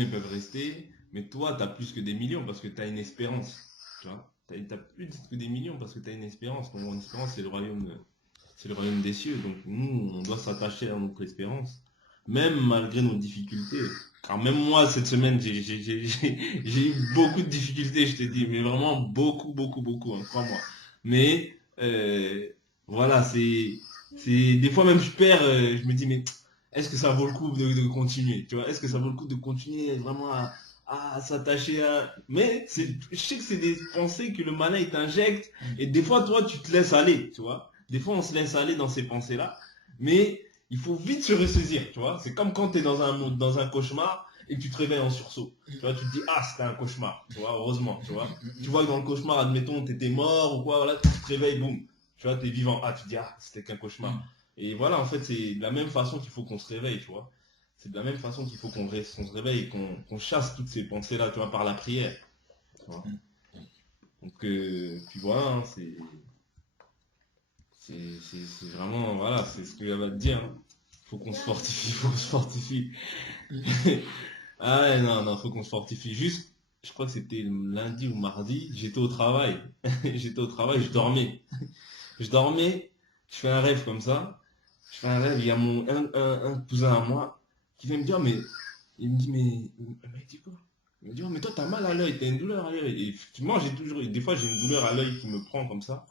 Ils peuvent rester, mais toi, tu as plus que des millions parce que tu as une espérance. Tu vois? T'as plus que des millions parce que tu as une espérance. Ton espérance, c'est le royaume des cieux. Donc nous, on doit s'attacher à notre espérance, même malgré nos difficultés. Car même moi, cette semaine, j'ai eu beaucoup de difficultés, je te dis, mais vraiment beaucoup, beaucoup, beaucoup, hein, crois-moi. Mais voilà, des fois même je perds, je me dis, mais est-ce que ça vaut le coup de continuer, tu vois? Est-ce que ça vaut le coup de continuer vraiment à s'attacher à... Mais je sais que c'est des pensées que le malin il t'injecte, et des fois, toi, tu te laisses aller, tu vois? Des fois, on se laisse aller dans ces pensées-là, mais il faut vite se ressaisir, tu vois. C'est comme quand tu es dans un cauchemar et que tu te réveilles en sursaut. Tu vois, tu te dis, ah, c'était un cauchemar, tu vois, heureusement, tu vois. Tu vois que dans le cauchemar, admettons, tu étais mort ou quoi, voilà, tu te réveilles, boum, tu vois, tu es vivant. Ah, tu te dis, ah, c'était qu'un cauchemar. Et voilà, en fait, c'est de la même façon qu'il faut qu'on se réveille, tu vois. C'est de la même façon qu'il faut qu'on se réveille et qu'on chasse toutes ces pensées-là, tu vois, par la prière. Tu vois. Donc, puis voilà, hein, c'est vraiment, voilà, c'est ce que j'avais à te dire, hein. Faut qu'on se fortifie, faut qu'on se fortifie. Ah ouais, non, non, faut qu'on se fortifie. Juste, je crois que c'était lundi ou mardi, j'étais au travail. J'étais au travail, je dormais. Je dormais, je fais un rêve comme ça. Je fais un rêve, il y a un cousin à moi qui vient me dire, mais, il me dit, mais, il m'a dit quoi? Il me dit, oh, mais toi, t'as mal à l'œil, t'as une douleur à l'œil. Et effectivement, des fois, j'ai une douleur à l'œil qui me prend comme ça.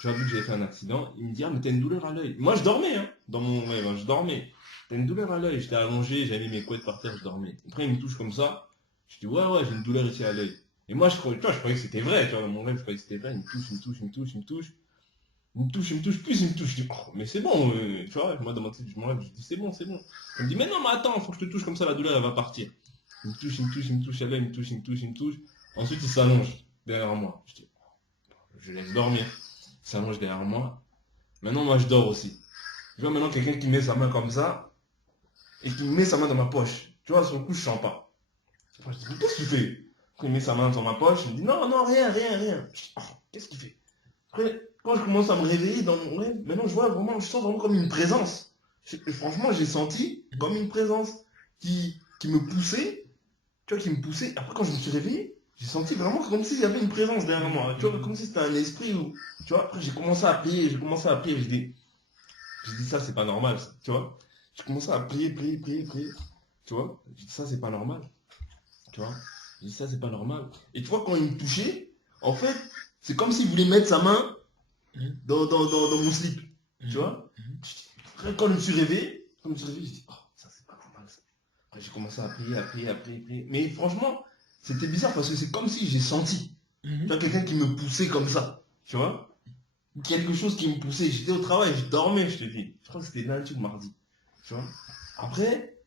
Tu as vu que j'avais fait un accident. Il me dit, ah, mais t'as une douleur à l'œil. Moi, je dormais, hein, dans mon rêve, hein, je dormais. T'as une douleur à l'œil. J'étais allongé, j'avais mis mes couettes par terre, je dormais. Après, il me touche comme ça. Je dis, ouais, ouais, j'ai une douleur ici à l'œil. Et moi, je croyais que c'était vrai, tu vois, dans mon rêve, je croyais que c'était vrai. Il me touche, il me touche, il me touche, il me touche. Il me touche, il me touche, plus il me touche. Je dis, oh, mais c'est bon, tu vois, moi, dans ma tête, je me rêve, je dis, c'est bon, c'est bon. Il me dit, mais non, mais attends, faut que je te touche comme ça, la douleur, elle va partir. Il me touche, il me touche, il me touche à l'œil, il me touche, il me touche, il me touche. Ensuite, il s'allonge derrière moi. Je dis, je laisse dormir. Il s'allonge derrière moi. Maintenant, moi, je dors aussi. Je vois maintenant quelqu'un qui met sa main comme ça et qui met sa main dans ma poche. Tu vois, sur le coup, je sens pas. Après, je dis, mais qu'est-ce qu'il fait? Après, il met sa main dans ma poche. Il me dit, non, non, rien, rien, rien. Je dis, oh, qu'est-ce qu'il fait? Après, quand je commence à me réveiller dans mon rêve, maintenant, je vois vraiment, je sens vraiment comme une présence. Franchement, j'ai senti comme une présence qui me poussait. Tu vois, qui me poussait. Après, quand je me suis réveillé, j'ai senti vraiment comme s'il y avait une présence derrière moi. Tu vois, comme si c'était un esprit ou, tu vois, après, j'ai commencé à prier, j'ai commencé à prier. J'ai dit ça, c'est pas normal, ça, tu vois. J'ai commencé à prier, prier, prier, prier. Tu vois, j'ai dit ça, c'est pas normal. Tu vois, j'ai dit ça, c'est pas normal. Et tu vois, quand il me touchait, en fait, c'est comme s'il voulait mettre sa main dans mon slip. Tu vois. Après, quand je me suis réveillé, j'ai dit, oh, ça, c'est pas normal, ça. Après, j'ai commencé à prier, à prier, à prier, à prier. Mais franchement, c'était bizarre parce que c'est comme si j'ai senti. Tu vois, quelqu'un qui me poussait comme ça. Tu vois, quelque chose qui me poussait. J'étais au travail, je dormais, je te dis. Je crois que c'était lundi ou mardi. Tu vois. Après,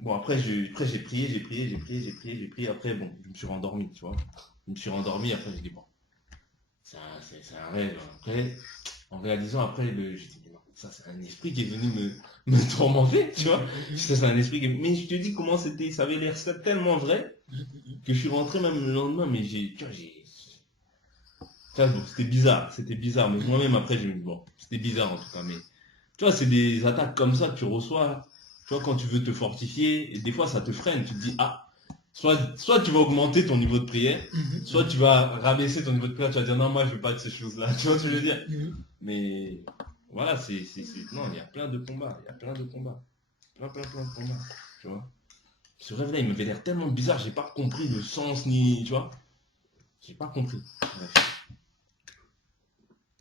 bon, après j'ai prié, j'ai prié, j'ai prié, j'ai prié, j'ai prié. Après, bon, je me suis rendormi, tu vois. Je me suis rendormi, après, j'ai dit, bon, c'est un rêve. Après, en réalisant, après, j'ai dit, non, ça, c'est un esprit qui est venu me tourmenter, tu vois. Ça, c'est un esprit qui... Mais je te dis comment c'était, ça avait l'air tellement vrai que je suis rentré même le lendemain, mais tu vois, bon, c'était bizarre, mais moi-même après, j'ai dit, bon, c'était bizarre en tout cas, mais tu vois, c'est des attaques comme ça que tu reçois, tu vois, quand tu veux te fortifier, et des fois ça te freine, tu te dis, ah, soit tu vas augmenter ton niveau de prière, soit tu vas rabaisser ton niveau de prière, tu vas dire, non, moi je veux pas de ces choses-là, tu vois ce que je veux dire? Mais voilà, non, il y a plein de combats, il y a plein de combats, plein de combats, tu vois. Ce rêve-là, il m'avait l'air tellement bizarre, j'ai pas compris le sens ni, tu vois, j'ai pas compris. Bref.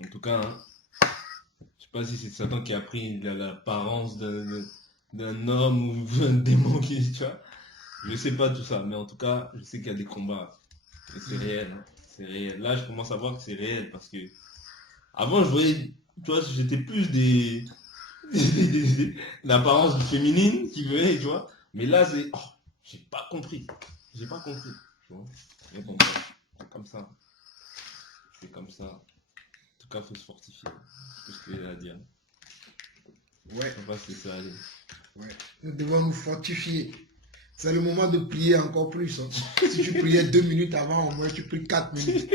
En tout cas, hein, je sais pas si c'est Satan qui a pris l'apparence d'un homme ou d'un démon qui, tu vois. Je sais pas tout ça, mais en tout cas, je sais qu'il y a des combats. Et c'est réel, hein. C'est réel. Là, je commence à voir que c'est réel parce que avant, je voyais, tu vois, j'étais plus l'apparence féminine qui venait, tu vois. Mais là, j'ai pas compris. J'ai pas compris, tu vois. Mais bon, c'est comme ça. C'est comme ça. En tout cas, faut se fortifier. C'est tout ce que j'ai à dire. Ouais, On va se laisser aller. ouais. Nous devons nous fortifier. C'est le moment de prier encore plus, hein. Si tu priais 2 minutes avant, au moins tu pries 4 minutes.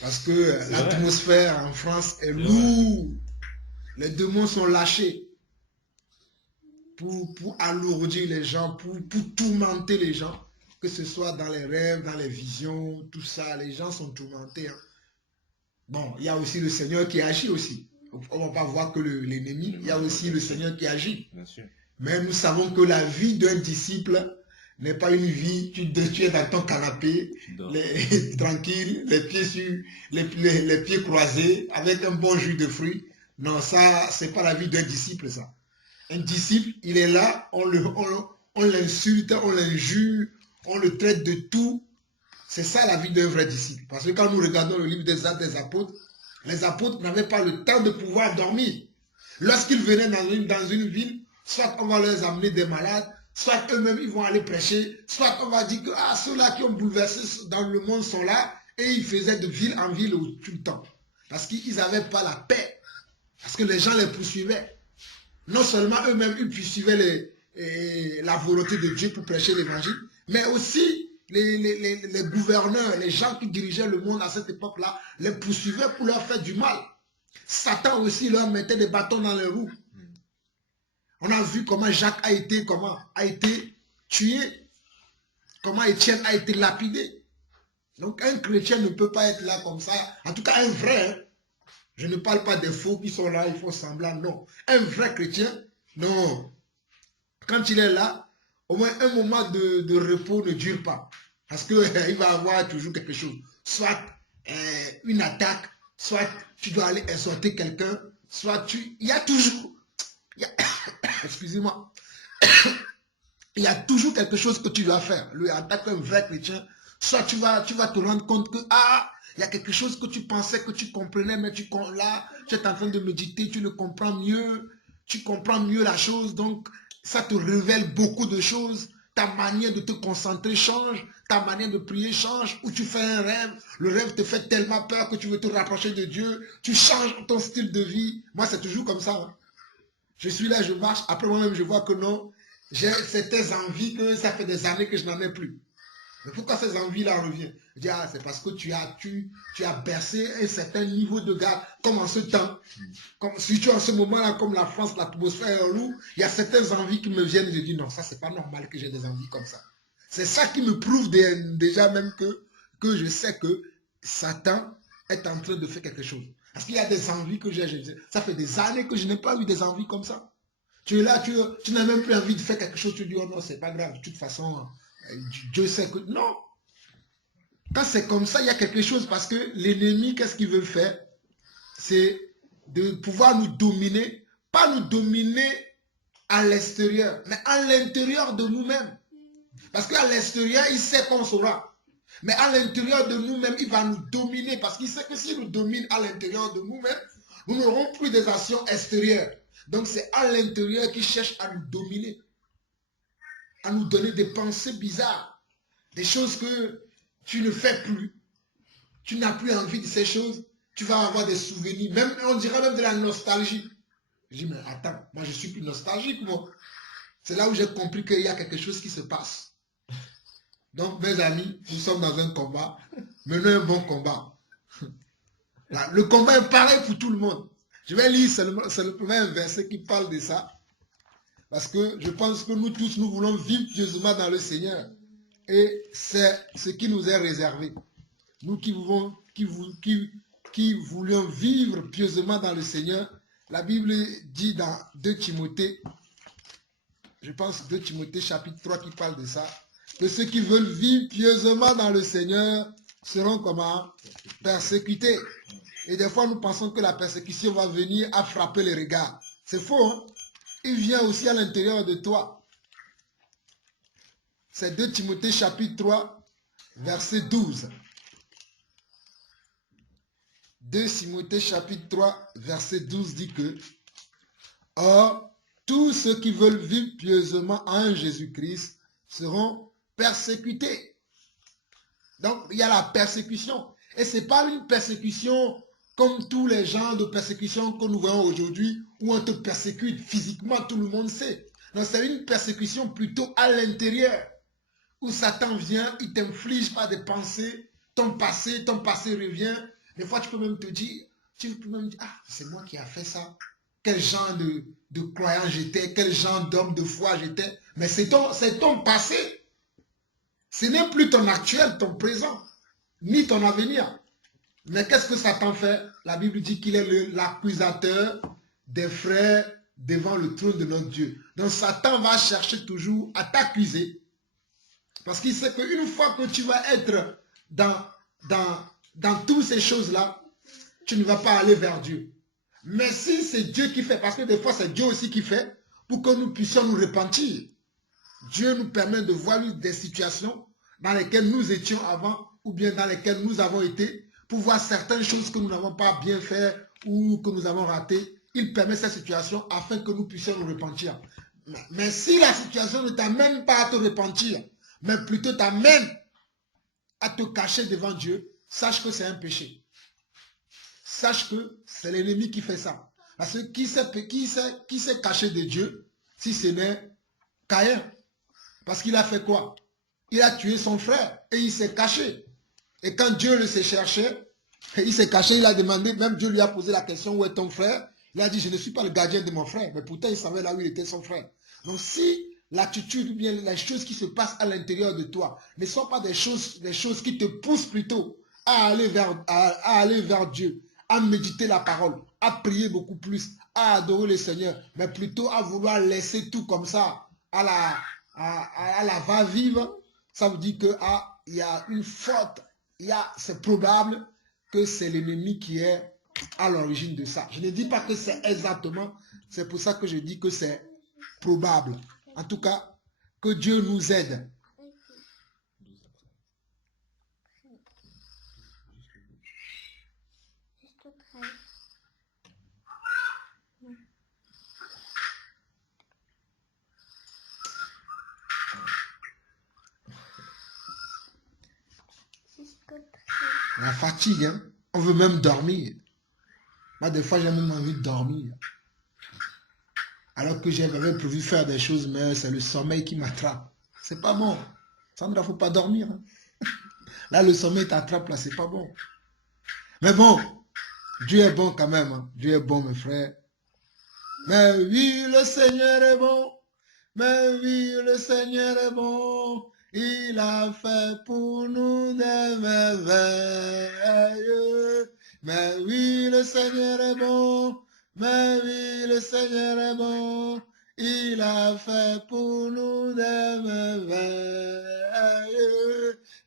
Parce que C'est vrai. l'atmosphère en France est C'est vrai. lourde. Les démons sont lâchés. pour alourdir les gens, pour tourmenter les gens, que ce soit dans les rêves, dans les visions, tout ça, les gens sont tourmentés. Hein. Bon, il y a aussi le Seigneur qui agit aussi. On ne va pas voir que l'ennemi, il y a aussi le Seigneur qui agit. Bien sûr. Mais nous savons que la vie d'un disciple n'est pas une vie, tu es dans ton canapé, tranquille, les pieds sur, les pieds croisés, avec un bon jus de fruits. Non, ça, c'est pas la vie d'un disciple, ça. Un disciple, il est là, on l'insulte, on l'injure, on le traite de tout. C'est ça la vie d'un vrai disciple. Parce que quand nous regardons le livre des Actes des Apôtres, les apôtres n'avaient pas le temps de pouvoir dormir. Lorsqu'ils venaient dans une ville, soit on va leur amener des malades, soit eux-mêmes ils vont aller prêcher, soit on va dire que ceux-là qui ont bouleversé dans le monde sont là, et ils faisaient de ville en ville tout le temps. Parce qu'ils n'avaient pas la paix. Parce que les gens les poursuivaient. Non seulement eux-mêmes, ils poursuivaient la volonté de Dieu pour prêcher l'évangile, mais aussi les gouverneurs, les gens qui dirigeaient le monde à cette époque-là, les poursuivaient pour leur faire du mal. Satan aussi leur mettait des bâtons dans les roues. On a vu comment Jacques a été tué, comment Étienne a été lapidé. Donc un chrétien ne peut pas être là comme ça. En tout cas un vrai, hein. Je ne parle pas des faux qui sont là, ils font semblant, non. Un vrai chrétien, non. Quand il est là, au moins un moment de repos ne dure pas. Parce qu'il va avoir toujours quelque chose. Soit une attaque, soit tu dois aller exhorter quelqu'un, soit il y a toujours... Excusez-moi. Il y a toujours quelque chose que tu dois faire. Lui, en tant qu'un vrai chrétien, soit tu vas te rendre compte que, il y a quelque chose que tu pensais que tu comprenais, mais là, tu es en train de méditer, tu le comprends mieux, tu comprends mieux la chose, donc ça te révèle beaucoup de choses. Ta manière de te concentrer change, ta manière de prier change, ou tu fais un rêve, le rêve te fait tellement peur que tu veux te rapprocher de Dieu, tu changes ton style de vie. Moi, c'est toujours comme ça. Hein. Je suis là, je marche, après moi-même, je vois que non, j'ai certaines envies que ça fait des années que je n'en ai plus. Mais pourquoi ces envies-là reviennent? Je dis, c'est parce que tu as bercé un certain niveau de garde, comme en ce temps. Comme, surtout en ce moment-là, comme la France, l'atmosphère est lourde, il y a certaines envies qui me viennent et je dis, non, ça, c'est pas normal que j'ai des envies comme ça. C'est ça qui me prouve déjà même que je sais que Satan est en train de faire quelque chose. Parce qu'il y a des envies que j'ai. Ça fait des années que je n'ai pas eu des envies comme ça. Tu es là, tu n'as même plus envie de faire quelque chose, tu dis, oh non, c'est pas grave, de toute façon, Dieu sait que... Non. Quand c'est comme ça, il y a quelque chose parce que l'ennemi, qu'est-ce qu'il veut faire? C'est de pouvoir nous dominer, pas nous dominer à l'extérieur, mais à l'intérieur de nous-mêmes. Parce qu'à l'extérieur, il sait qu'on saura. Mais à l'intérieur de nous-mêmes, il va nous dominer parce qu'il sait que s'il nous domine à l'intérieur de nous-mêmes, nous n'aurons plus des actions extérieures. Donc c'est à l'intérieur qu'il cherche à nous dominer, à nous donner des pensées bizarres, des choses que tu ne fais plus. Tu n'as plus envie de ces choses, tu vas avoir des souvenirs, même, on dirait même de la nostalgie. Je dis, mais attends, moi je suis plus nostalgique, moi. C'est là où j'ai compris qu'il y a quelque chose qui se passe. Donc, mes amis, nous sommes dans un combat. Menons un bon combat. Là, le combat est pareil pour tout le monde. Je vais lire, c'est le premier verset qui parle de ça. Parce que je pense que nous tous, nous voulons vivre pieusement dans le Seigneur. Et c'est ce qui nous est réservé. Nous qui voulions vivre pieusement dans le Seigneur, la Bible dit dans 2 Timothée, je pense 2 Timothée chapitre 3 qui parle de ça, que ceux qui veulent vivre pieusement dans le Seigneur seront comment? Persécutés. Et des fois, nous pensons que la persécution va venir à frapper les regards. C'est faux, hein? Il vient aussi à l'intérieur de toi. C'est 2 Timothée chapitre 3, verset 12. 2 Timothée chapitre 3, verset 12 dit que « Or, tous ceux qui veulent vivre pieusement en Jésus-Christ seront persécutés. » Donc, il y a la persécution. Et ce n'est pas une persécution comme tous les genres de persécution que nous voyons aujourd'hui, où on te persécute physiquement, tout le monde sait. Non, c'est une persécution plutôt à l'intérieur, où Satan vient, il t'inflige par des pensées, ton passé revient. Des fois, tu peux même te dire, c'est moi qui a fait ça. quel genre de croyant j'étais, quel genre d'homme de foi j'étais. Mais c'est ton passé. Ce n'est plus ton actuel, ton présent, ni ton avenir. Mais qu'est-ce que Satan fait? La Bible dit qu'il est l'accusateur des frères devant le trône de notre Dieu. Donc Satan va chercher toujours à t'accuser. Parce qu'il sait qu'une fois que tu vas être dans toutes ces choses-là, tu ne vas pas aller vers Dieu. Mais si c'est Dieu qui fait, parce que des fois c'est Dieu aussi qui fait, pour que nous puissions nous repentir. Dieu nous permet de voir des situations dans lesquelles nous étions avant ou bien dans lesquelles nous avons été pour voir certaines choses que nous n'avons pas bien fait ou que nous avons raté. Il permet cette situation afin que nous puissions nous repentir. Mais si la situation ne t'amène pas à te repentir, mais plutôt t'amène à te cacher devant Dieu, sache que c'est un péché. Sache que c'est l'ennemi qui fait ça. Parce que qui s'est caché de Dieu si ce n'est Caïn? Parce qu'il a fait quoi? Il a tué son frère et il s'est caché. Et quand Dieu le s'est cherché, il s'est caché, il a demandé, même Dieu lui a posé la question, où est ton frère? Il a dit, je ne suis pas le gardien de mon frère. Mais pourtant, il savait là où il était son frère. Donc si l'attitude ou bien les choses qui se passent à l'intérieur de toi ne sont pas des choses qui te poussent plutôt à aller vers Dieu, à méditer la parole, à prier beaucoup plus, à adorer le Seigneur, mais plutôt à vouloir laisser tout comme ça à la va-vive, ça veut dire que il y a une faute, c'est probable que c'est l'ennemi qui est à l'origine de ça. Je ne dis pas que c'est exactement, c'est pour ça que je dis que c'est probable. En tout cas, que Dieu nous aide. La fatigue, hein? On veut même dormir. Moi, des fois, j'ai même envie de dormir. Alors que j'avais prévu faire des choses, mais c'est le sommeil qui m'attrape. C'est pas bon. Sandra, faut pas dormir. Hein? Là, le sommeil t'attrape, là, c'est pas bon. Mais bon, Dieu est bon quand même. Hein? Dieu est bon, mes frères. Mais oui, le Seigneur est bon. Mais oui, le Seigneur est bon. Il a fait pour nous des merveilles. Mais oui, le Seigneur est bon. Mais oui, le Seigneur est bon. Il a fait pour nous des merveilles.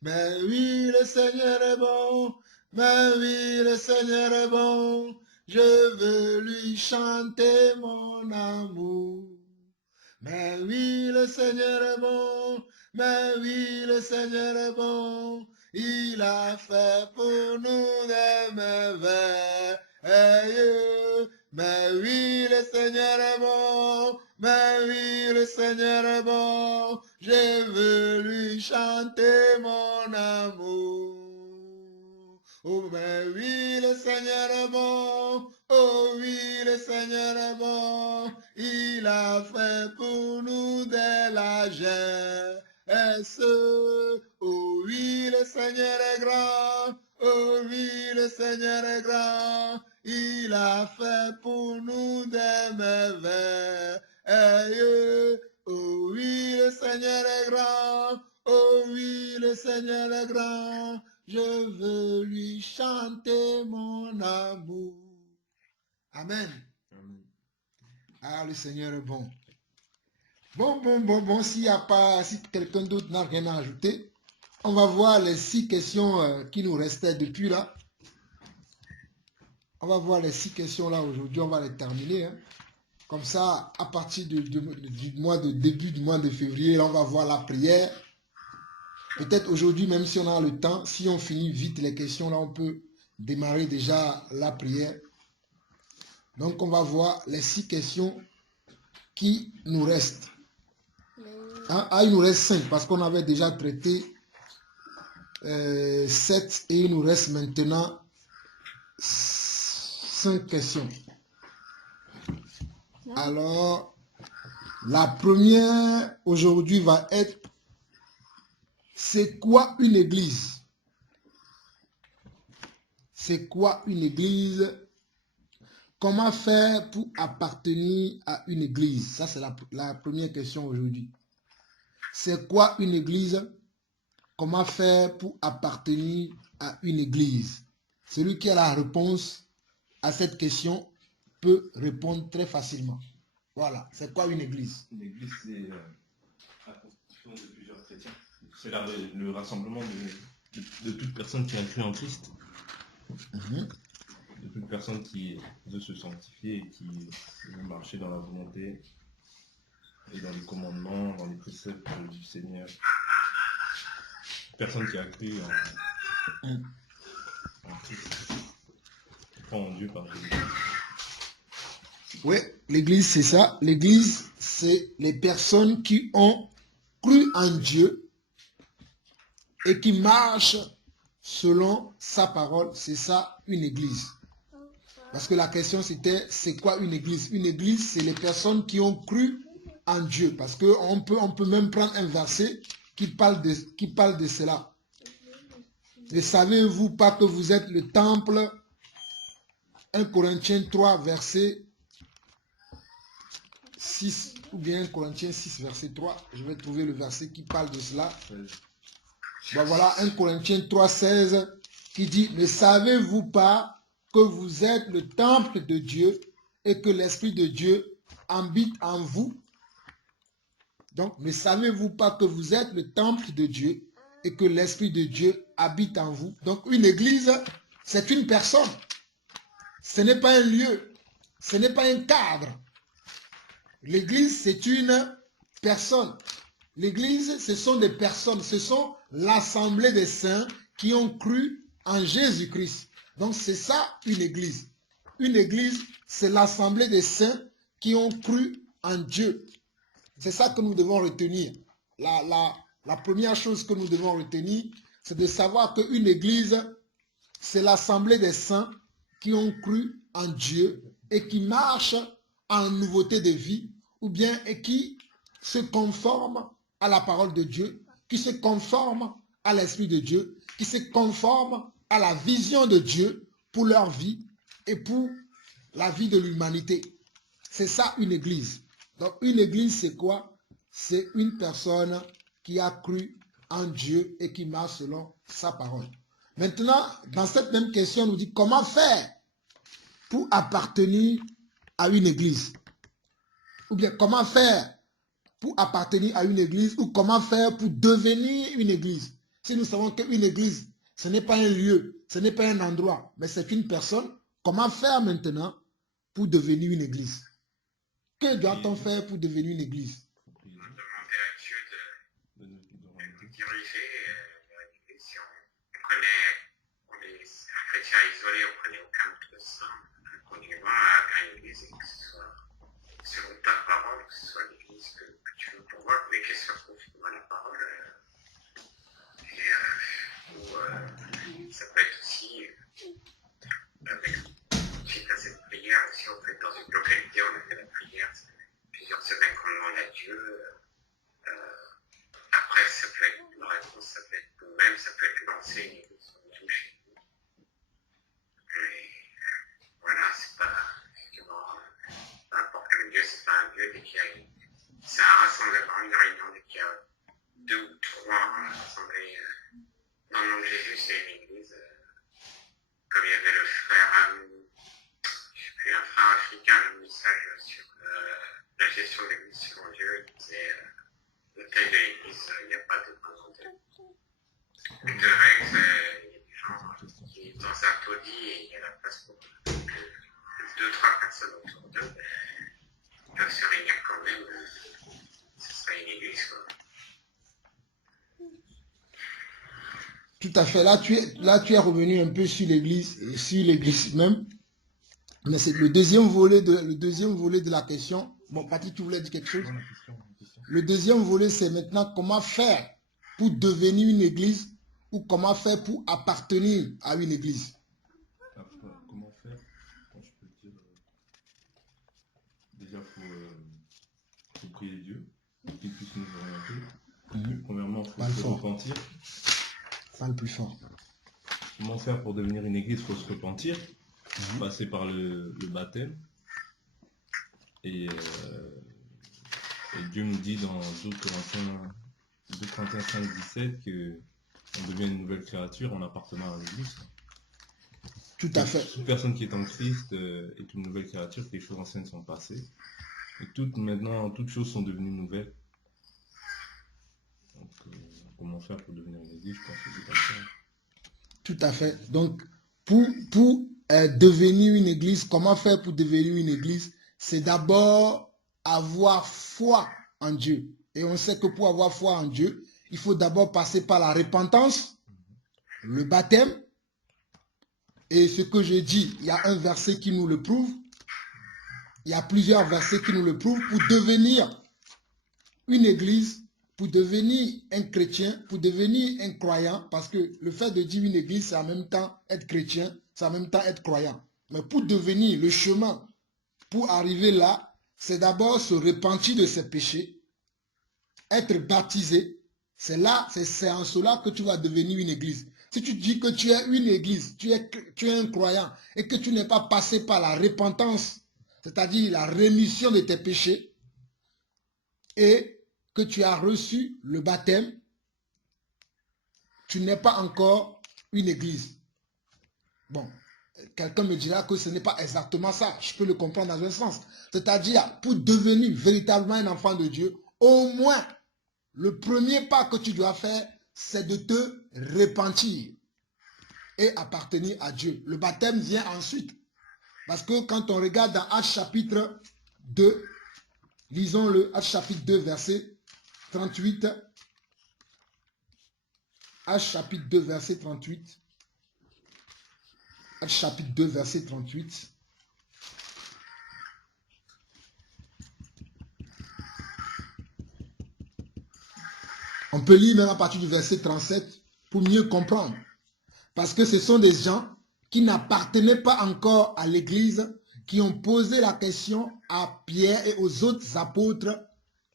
Mais oui, le Seigneur est bon. Mais oui, le Seigneur est bon. Je veux lui chanter mon amour. Mais oui, le Seigneur est bon. Mais oui, le Seigneur est bon. Il a fait pour nous des merveilles. Mais oui, le Seigneur est bon. Mais oui, le Seigneur est bon. Je veux lui chanter mon amour. Oh, mais oui, le Seigneur est bon. Oh oui, le Seigneur est bon. Il a fait pour nous de la jeunesse. Oh oui, le Seigneur est grand. Oh oui, le Seigneur est grand. Il a fait pour nous des merveilles. Oh oui, le Seigneur est grand. Oh oui, le Seigneur est grand. Je veux lui chanter mon amour. Amen. Amen. Ah, le Seigneur est bon. Bon, s'il n'y a pas, si quelqu'un d'autre n'a rien à ajouter, on va voir les 6 questions qui nous restaient depuis là. On va voir les 6 questions là aujourd'hui, on va les terminer. Hein. Comme ça, à partir du début du mois de février, là, on va voir la prière. Peut-être aujourd'hui, même si on a le temps, si on finit vite les questions, là, on peut démarrer déjà la prière. Donc, on va voir les 6 questions qui nous restent. Il nous reste 5 parce qu'on avait déjà traité 7 et il nous reste maintenant 5 questions. Alors, la première aujourd'hui va être: c'est quoi une église? C'est quoi une église? comment faire pour appartenir à une église? Ça, c'est la première question aujourd'hui. C'est quoi une église? Comment faire pour appartenir à une église? Celui qui a la réponse à cette question peut répondre très facilement. Voilà, c'est quoi une église? Une église, c'est la constitution de plusieurs chrétiens. C'est le rassemblement de toute personne qui a cru en Christ, de toute personne qui veut se sanctifier et qui veut marcher dans la volonté et dans les commandements, dans les préceptes du Seigneur. Personne qui a cru en Christ, qui croit en Dieu par Jésus. Oui, l'église c'est ça. L'église c'est les personnes qui ont cru en Dieu et qui marchent selon sa parole. C'est ça une église. Parce que la question c'était c'est quoi une église? Une église c'est les personnes qui ont cru en Dieu. Parce qu'on peut même prendre un verset qui parle de cela. Ne savez-vous pas que vous êtes le temple? 1 Corinthiens 3 verset 6 ou bien Corinthiens 6 verset 3. Je vais trouver le verset qui parle de cela. Ben voilà 1 Corinthiens 3 16 qui dit: ne savez-vous pas que vous êtes le temple de Dieu et que l'Esprit de Dieu habite en vous? Donc, ne savez-vous pas que vous êtes le temple de Dieu et que l'Esprit de Dieu habite en vous? Donc, une église, c'est une personne. Ce n'est pas un lieu. Ce n'est pas un cadre. L'église, c'est une personne. L'église, ce sont des personnes. Ce sont l'assemblée des saints qui ont cru en Jésus-Christ. Donc, c'est ça une église. Une église, c'est l'assemblée des saints qui ont cru en Dieu. C'est ça que nous devons retenir. La première chose que nous devons retenir, c'est de savoir qu'une église, c'est l'assemblée des saints qui ont cru en Dieu et qui marchent en nouveauté de vie, ou bien et qui se conforment à la parole de Dieu, qui se conforment à l'Esprit de Dieu, qui se conforment à la vision de Dieu pour leur vie et pour la vie de l'humanité. C'est ça une église. Donc une église, c'est quoi? C'est une personne qui a cru en Dieu et qui marche selon sa parole. Maintenant, dans cette même question, on nous dit comment faire pour appartenir à une église? Ou bien comment faire pour appartenir à une église, ou comment faire pour devenir une église? Si nous savons qu'une église, ce n'est pas un lieu, ce n'est pas un endroit, mais c'est une personne, comment faire maintenant pour devenir une église? Que doit-on faire pour devenir une église? Demander à Dieu de nous diriger vers une église. Si on est un chrétien isolé, on ne connaît aucun autre sang, qu'on y va à une église, et que ce soit selon ta parole, que ce soit l'église que tu veux pour voir, mais qu'elle soit conforme à la parole. Ça peut être aussi avec suite à cette prière, si on fait dans une localité, on a fait la prière plusieurs semaines qu'on demande à Dieu. Après, ça peut être, la réponse, ça peut être nous-mêmes, ça peut être lancer une église chez nous. Mais voilà, c'est pas, effectivement, peu importe le lieu, c'est pas un lieu dès qu'il y a c'est un rassemblement, une réunion, dès qu'il y a 2 ou 3 rassemblés dans le nom de Jésus, c'est une église. Comme il y avait le frère, je sais plus, un frère africain, le message sur la gestion de l'église selon Dieu, il disait le taille de l'église, il n'y a pas de règles, il y a des gens qui dans un taudis et il y a la place pour 2-3 personnes autour d'eux. Ils peuvent se réunir quand même, ce serait une église, quoi. Tout à fait. Là, tu es revenu un peu sur l'église même. Mais c'est le deuxième volet de la question. Bon, Patrick, tu voulais dire quelque chose? Le deuxième volet, c'est maintenant comment faire pour devenir une église ou comment faire pour appartenir à une église. Comment faire? Quand je peux dire, déjà, faut prier Dieu pour qu'il puisse nous orienter. Premièrement, il faut se repentir. Parle plus fort. Comment faire pour devenir une église? Il faut se repentir. passer par le baptême. Et Dieu nous dit dans 2 Corinthiens 5, 17 qu'on devient une nouvelle créature en appartenant à l'Église. Tout à fait. Toute personne qui est en Christ est une nouvelle créature, les choses anciennes sont passées. Et maintenant, toutes choses sont devenues nouvelles. Donc, comment faire pour devenir une Église? Je pense que c'est comme ça. Tout à fait. Donc, pour devenir une Église, comment faire pour devenir une Église? C'est d'abord avoir foi en Dieu. Et on sait que pour avoir foi en Dieu, il faut d'abord passer par la repentance, le baptême. Et ce que je dis, il y a un verset qui nous le prouve. Il y a plusieurs versets qui nous le prouvent. Pour devenir une église, pour devenir un chrétien, pour devenir un croyant, parce que le fait de dire une église, c'est en même temps être chrétien, c'est en même temps être croyant. Mais pour devenir le chemin, pour arriver là, c'est d'abord se repentir de ses péchés, être baptisé. C'est là, c'est en cela que tu vas devenir une église. Si tu dis que tu es une église, tu es un croyant et que tu n'es pas passé par la repentance, c'est-à-dire la rémission de tes péchés, et que tu as reçu le baptême, tu n'es pas encore une église. Bon, quelqu'un me dira que ce n'est pas exactement ça. Je peux le comprendre dans un sens. C'est-à-dire, pour devenir véritablement un enfant de Dieu, au moins, le premier pas que tu dois faire, c'est de te repentir et appartenir à Dieu. Le baptême vient ensuite. Parce que quand on regarde dans Actes chapitre 2, lisons le Actes chapitre 2, verset 38. Actes chapitre 2, verset 38. Actes chapitre 2, verset 38. On peut lire même à partir du verset 37 pour mieux comprendre. Parce que ce sont des gens qui n'appartenaient pas encore à l'église, qui ont posé la question à Pierre et aux autres apôtres,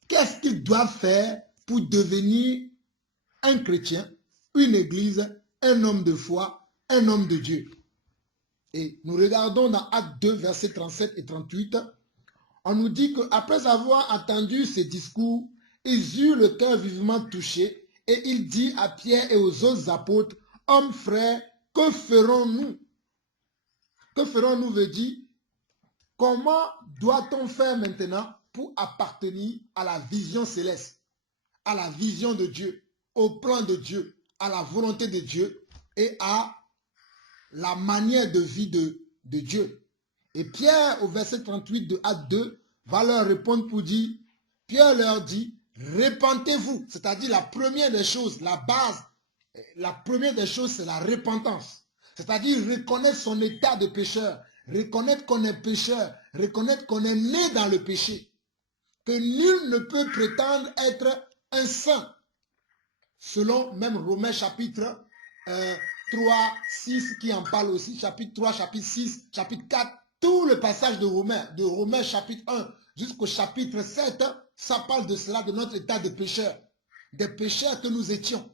qu'est-ce qu'ils doivent faire pour devenir un chrétien, une église, un homme de foi, un homme de Dieu. Et nous regardons dans Actes 2, versets 37 et 38, on nous dit qu'après avoir entendu ces discours, ils eurent le cœur vivement touché et il dit à Pierre et aux autres apôtres, hommes frères, que ferons-nous? Que ferons-nous veut dire, comment doit-on faire maintenant pour appartenir à la vision céleste, à la vision de Dieu, au plan de Dieu, à la volonté de Dieu et à la manière de vie de Dieu? Et Pierre, au verset 38 de Acte 2, va leur répondre pour dire, Pierre leur dit, repentez-vous. C'est-à-dire la première des choses, la base, la première des choses, c'est la repentance. C'est-à-dire reconnaître son état de pécheur, reconnaître qu'on est pécheur, reconnaître qu'on est né dans le péché, que nul ne peut prétendre être un saint. Selon même Romains chapitre 3, 6 qui en parle aussi, chapitre 3, chapitre 6, chapitre 4, tout le passage de Romains chapitre 1 jusqu'au chapitre 7, ça parle de cela, de notre état de pécheur, des pécheurs que nous étions.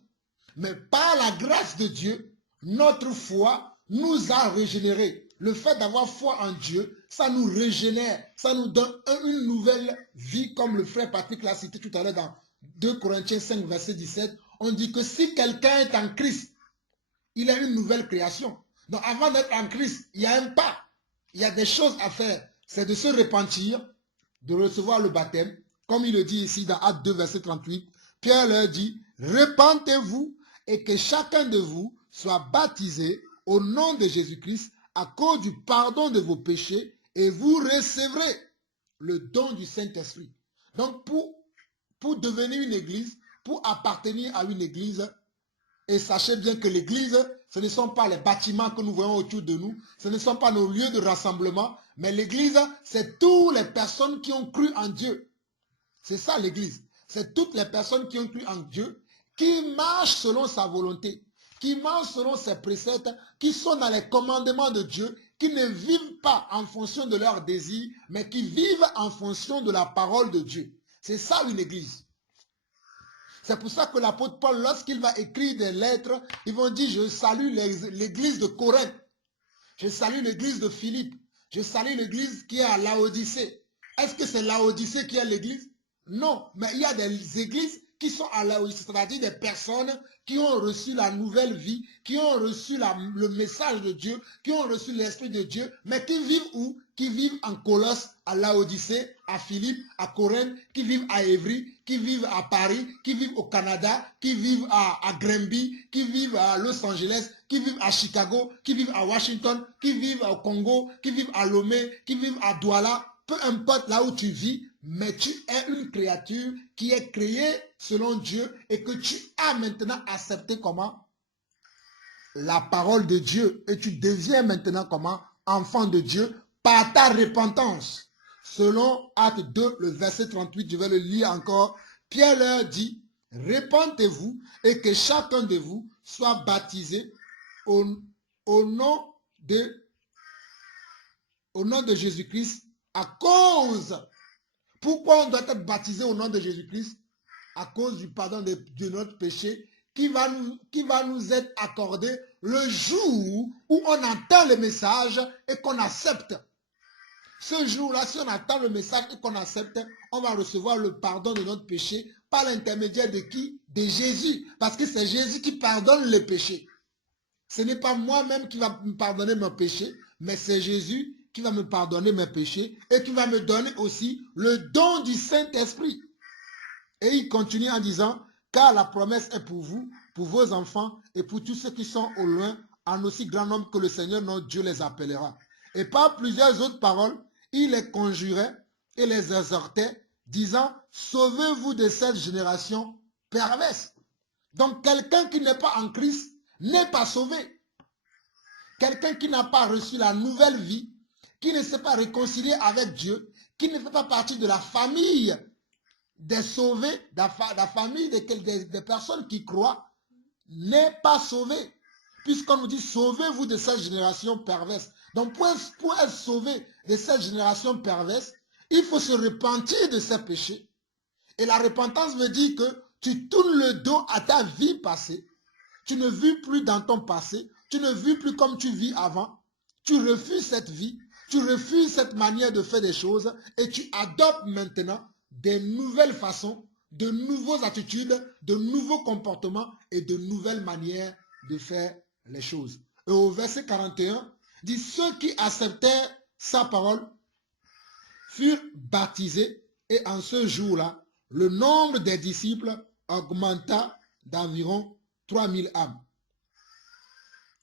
Mais par la grâce de Dieu, notre foi nous a régénérés. Le fait d'avoir foi en Dieu, ça nous régénère, ça nous donne une nouvelle vie, comme le frère Patrick l'a cité tout à l'heure dans 2 Corinthiens 5, verset 17. On dit que si quelqu'un est en Christ, il a une nouvelle création. Donc avant d'être en Christ, il y a un pas. Il y a des choses à faire. C'est de se repentir, de recevoir le baptême. Comme il le dit ici dans Actes 2, verset 38. Pierre leur dit, repentez-vous et que chacun de vous soit baptisé au nom de Jésus-Christ à cause du pardon de vos péchés et vous recevrez le don du Saint-Esprit. Donc pour devenir une église, pour appartenir à une église, et sachez bien que l'église, ce ne sont pas les bâtiments que nous voyons autour de nous, ce ne sont pas nos lieux de rassemblement, mais l'église, c'est toutes les personnes qui ont cru en Dieu. C'est ça l'église. C'est toutes les personnes qui ont cru en Dieu, qui marchent selon sa volonté, qui marchent selon ses préceptes, qui sont dans les commandements de Dieu, qui ne vivent pas en fonction de leurs désirs, mais qui vivent en fonction de la parole de Dieu. C'est ça une église. C'est pour ça que l'apôtre Paul, lorsqu'il va écrire des lettres, ils vont dire, je salue l'église de Corinthe, Je salue l'église de Philippe. Je salue l'église qui est à Laodicée. Est-ce que c'est Laodicée qui est l'église? Non, mais il y a des églises qui sont à Laodicée, c'est-à-dire des personnes qui ont reçu la nouvelle vie, qui ont reçu le message de Dieu, qui ont reçu l'Esprit de Dieu, mais qui vivent où? Qui vivent en Colosse, à Laodicée, à Philippe, à Corinthe, qui vivent à Évry, qui vivent à Paris, qui vivent au Canada, qui vivent à Granby, qui vivent à Los Angeles, qui vivent à Chicago, qui vivent à Washington, qui vivent au Congo, qui vivent à Lomé, qui vivent à Douala. Peu importe là où tu vis, mais tu es une créature qui est créée selon Dieu et que tu as maintenant accepté comment? La parole de Dieu. Et tu deviens maintenant comment? Enfant de Dieu par ta repentance. Selon Acte 2, le verset 38, je vais le lire encore. Pierre leur dit, repentez-vous et que chacun de vous soit baptisé au nom de Jésus-Christ à cause. Pourquoi on doit être baptisé au nom de Jésus-Christ? À cause du pardon de notre péché qui va nous être accordé le jour où on entend le message et qu'on accepte. Ce jour-là, si on attend le message et qu'on accepte, on va recevoir le pardon de notre péché par l'intermédiaire de qui? De Jésus. Parce que c'est Jésus qui pardonne les péchés. Ce n'est pas moi-même qui va me pardonner mes péchés, mais c'est Jésus qui va me pardonner mes péchés et qui va me donner aussi le don du Saint-Esprit. Et il continue en disant, car la promesse est pour vous, pour vos enfants et pour tous ceux qui sont au loin, en aussi grand nombre que le Seigneur notre Dieu les appellera. Et par plusieurs autres paroles, il les conjurait et les exhortait, disant, sauvez-vous de cette génération perverse. Donc quelqu'un qui n'est pas en Christ n'est pas sauvé. Quelqu'un qui n'a pas reçu la nouvelle vie, qui ne s'est pas réconcilié avec Dieu, qui ne fait pas partie de la famille des sauvés, de la famille des personnes qui croient, n'est pas sauvé. Puisqu'on nous dit, sauvez-vous de cette génération perverse. Donc pour être sauvé de cette génération perverse, il faut se repentir de ses péchés. Et la repentance veut dire que tu tournes le dos à ta vie passée. Tu ne vis plus dans ton passé. Tu ne vis plus comme tu vis avant. Tu refuses cette vie. Tu refuses cette manière de faire des choses. Et tu adoptes maintenant des nouvelles façons, de nouvelles attitudes, de nouveaux comportements et de nouvelles manières de faire les choses. Et au verset 41, dit, ceux qui acceptèrent sa parole furent baptisés et en ce jour-là, le nombre des disciples augmenta d'environ 3000 âmes.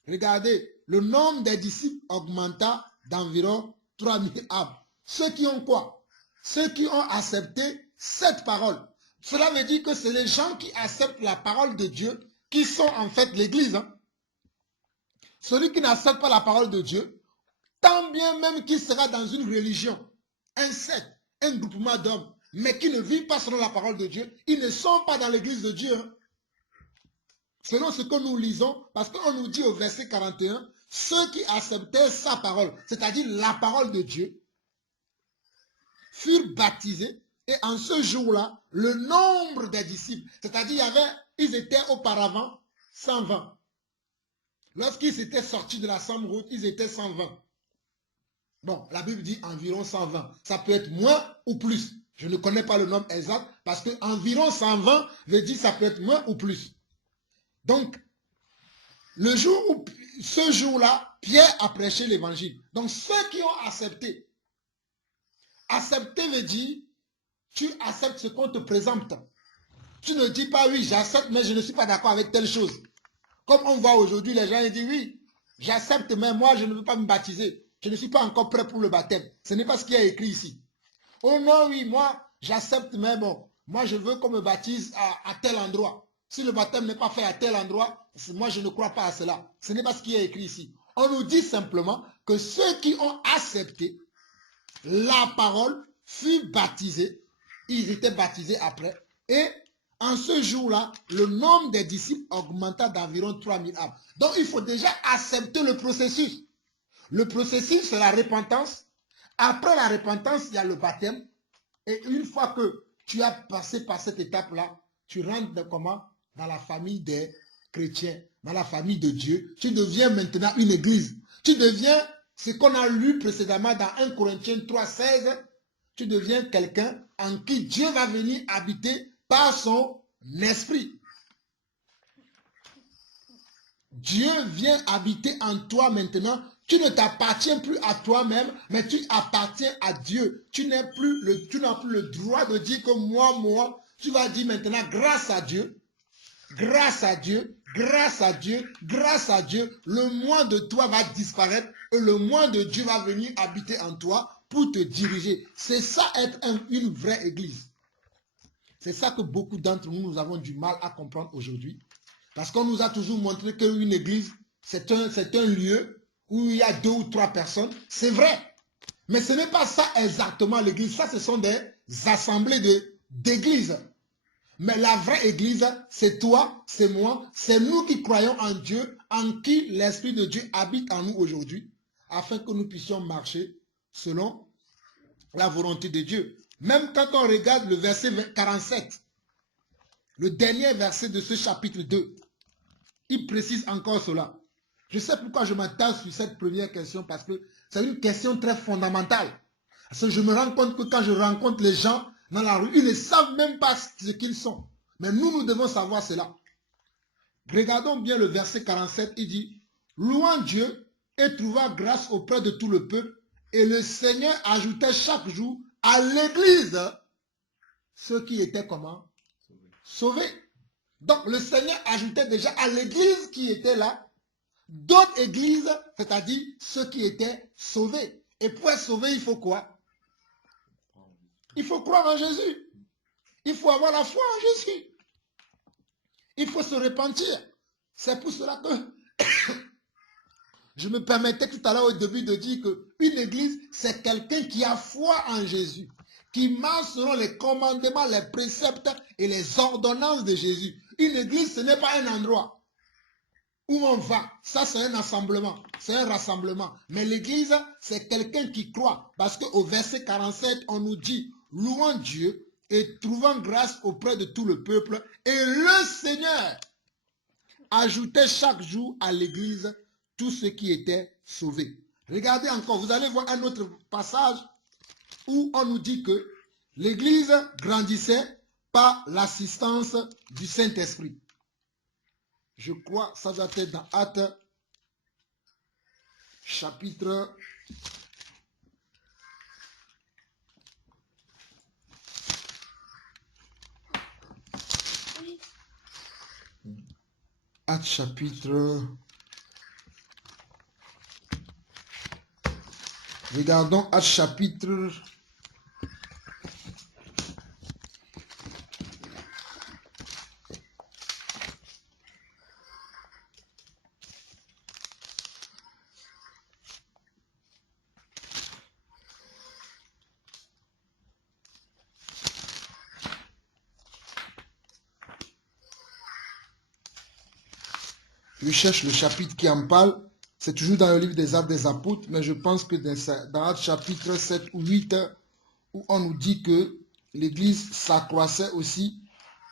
Regardez, le nombre des disciples augmenta d'environ 3000 âmes. Ceux qui ont quoi? Ceux qui ont accepté cette parole. Cela veut dire que c'est les gens qui acceptent la parole de Dieu qui sont en fait l'église. Hein? Celui qui n'accepte pas la parole de Dieu, tant bien même qu'il sera dans une religion, un secte, un groupement d'hommes, mais qui ne vivent pas selon la parole de Dieu, ils ne sont pas dans l'église de Dieu. Hein? Selon ce que nous lisons, parce qu'on nous dit au verset 41, ceux qui acceptaient sa parole, c'est-à-dire la parole de Dieu, furent baptisés, et en ce jour-là, le nombre des disciples, c'est-à-dire ils étaient auparavant 120. Lorsqu'ils étaient sortis de la Somme Route, ils étaient 120. Bon, la Bible dit environ 120. Ça peut être moins ou plus. Je ne connais pas le nombre exact, parce que environ 120 veut dire ça peut être moins ou plus. Donc, ce jour-là, Pierre a prêché l'évangile. Donc, ceux qui ont accepté, accepter veut dire, tu acceptes ce qu'on te présente. Tu ne dis pas, oui, j'accepte, mais je ne suis pas d'accord avec telle chose. Comme on voit aujourd'hui, les gens ils disent, oui, j'accepte, mais moi, je ne veux pas me baptiser. Je ne suis pas encore prêt pour le baptême. Ce n'est pas ce qui est écrit ici. Oh non, oui, moi, j'accepte, mais bon, moi, je veux qu'on me baptise à tel endroit. Si le baptême n'est pas fait à tel endroit, moi, je ne crois pas à cela. Ce n'est pas ce qui est écrit ici. On nous dit simplement que ceux qui ont accepté la parole furent baptisés. Ils étaient baptisés après. Et en ce jour-là, le nombre des disciples augmenta d'environ 3000 âmes. Donc, il faut déjà accepter le processus. Le processus, c'est la repentance. Après la repentance, il y a le baptême. Et une fois que tu as passé par cette étape-là, tu rentres comment? Dans la famille des chrétiens. dans la famille de Dieu, tu deviens maintenant une église. Tu deviens ce qu'on a lu précédemment dans 1 Corinthiens 3,16. Tu deviens quelqu'un en qui Dieu va venir habiter par son esprit. Dieu vient habiter en toi maintenant. Tu ne t'appartiens plus à toi-même, mais tu appartiens à Dieu. Tu n'as plus le droit de dire que moi. Tu vas dire maintenant grâce à Dieu, grâce à Dieu, grâce à Dieu, grâce à Dieu. Le moi de toi va disparaître et le moi de Dieu va venir habiter en toi pour te diriger. C'est ça être une vraie église. C'est ça que beaucoup d'entre nous, nous avons du mal à comprendre aujourd'hui. Parce qu'on nous a toujours montré qu'une église, c'est un lieu où il y a 2 ou 3 personnes. C'est vrai. Mais ce n'est pas ça exactement l'église. Ça, ce sont des assemblées d'églises. Mais la vraie église, c'est toi, c'est moi, c'est nous qui croyons en Dieu, en qui l'Esprit de Dieu habite en nous aujourd'hui, afin que nous puissions marcher selon la volonté de Dieu. Même quand on regarde le verset 47, le dernier verset de ce chapitre 2, il précise encore cela. Je sais pourquoi je m'attache sur cette première question, parce que c'est une question très fondamentale. Parce que je me rends compte que quand je rencontre les gens dans la rue, ils ne savent même pas ce qu'ils sont. Mais nous devons savoir cela. Regardons bien le verset 47, il dit, « Louant Dieu et trouvant grâce auprès de tout le peuple, et le Seigneur ajoutait chaque jour à l'église ceux qui étaient comment? Sauvés. » Donc le Seigneur ajoutait déjà à l'église qui était là d'autres églises, c'est-à-dire ceux qui étaient sauvés. Et pour être sauvé, il faut quoi? Il faut croire en Jésus. Il faut avoir la foi en Jésus. Il faut se repentir. C'est pour cela que je me permettais tout à l'heure au début de dire qu'une église, c'est quelqu'un qui a foi en Jésus, qui marche selon les commandements, les préceptes et les ordonnances de Jésus. Une église, ce n'est pas un endroit où on va. Ça, c'est un assemblement, c'est un rassemblement. Mais l'église, c'est quelqu'un qui croit. Parce qu'au verset 47, on nous dit, louant Dieu et trouvant grâce auprès de tout le peuple, et le Seigneur ajoutait chaque jour à l'église tous ceux qui étaient sauvés. Regardez encore, vous allez voir un autre passage où on nous dit que l'église grandissait par l'assistance du Saint-Esprit. Je crois, ça doit être dans Actes, chapitre 8. Regardons Actes chapitre 8. Je cherche le chapitre qui en parle. C'est toujours dans le livre des Actes des Apôtres, mais je pense que dans Actes chapitre 7 ou 8, où on nous dit que l'Église s'accroissait aussi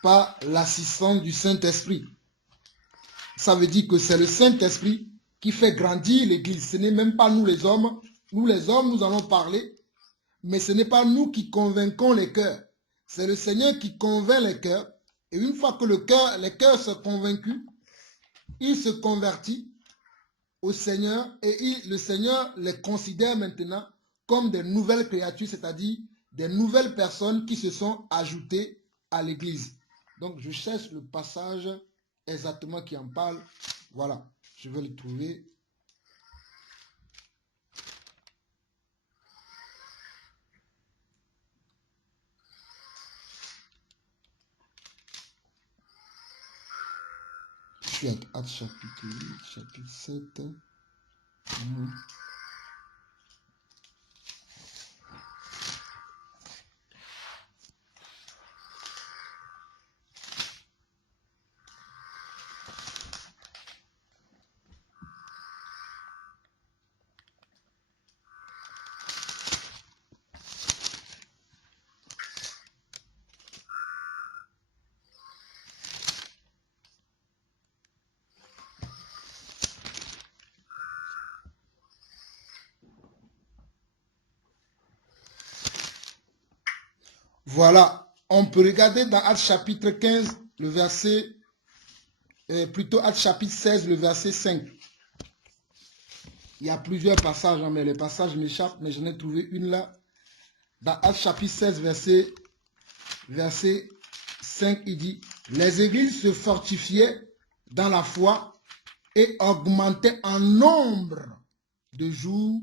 par l'assistance du Saint-Esprit. Ça veut dire que c'est le Saint-Esprit qui fait grandir l'Église. Ce n'est même pas nous les hommes. Nous les hommes, nous allons parler, mais ce n'est pas nous qui convainquons les cœurs. C'est le Seigneur qui convainc les cœurs. Et une fois que les cœurs sont convaincus, il se convertit au Seigneur et le Seigneur les considère maintenant comme des nouvelles créatures, c'est-à-dire des nouvelles personnes qui se sont ajoutées à l'Église. Donc je cherche le passage exactement qui en parle. Voilà, je vais le trouver. Je suis à Actes chapitre 8, chapitre 7. Voilà. On peut regarder dans Actes chapitre 15, le verset, plutôt Actes chapitre 16, le verset 5. Il y a plusieurs passages, hein, mais les passages m'échappent, mais j'en ai trouvé une là. Dans Actes chapitre 16, verset 5, il dit, les églises se fortifiaient dans la foi et augmentaient en nombre de jour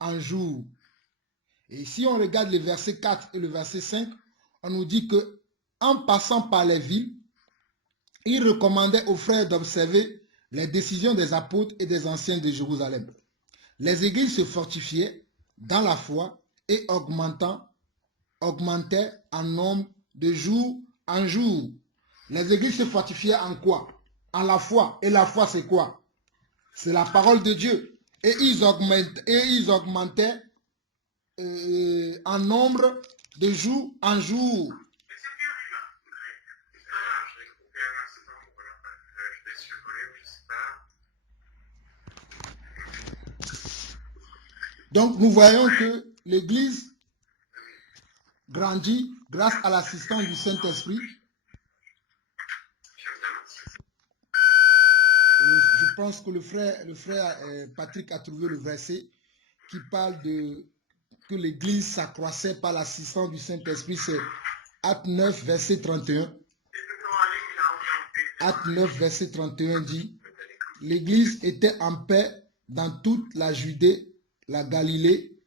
en jour. Et si on regarde les versets 4 et le verset 5, on nous dit que en passant par les villes, il recommandait aux frères d'observer les décisions des apôtres et des anciens de Jérusalem. Les églises se fortifiaient dans la foi et augmentaient en nombre de jour en jour. Les églises se fortifiaient en quoi? En la foi. Et la foi, c'est quoi? C'est la parole de Dieu. Et ils augmentaient en nombre de jour en jour. Donc, nous voyons que l'Église grandit grâce à l'assistance du Saint-Esprit. Je pense que le frère Patrick a trouvé le verset qui parle de que l'Église s'accroissait par l'assistance du Saint-Esprit. C'est Acte 9, verset 31. Acte 9, verset 31 dit, l'Église était en paix dans toute la Judée, la Galilée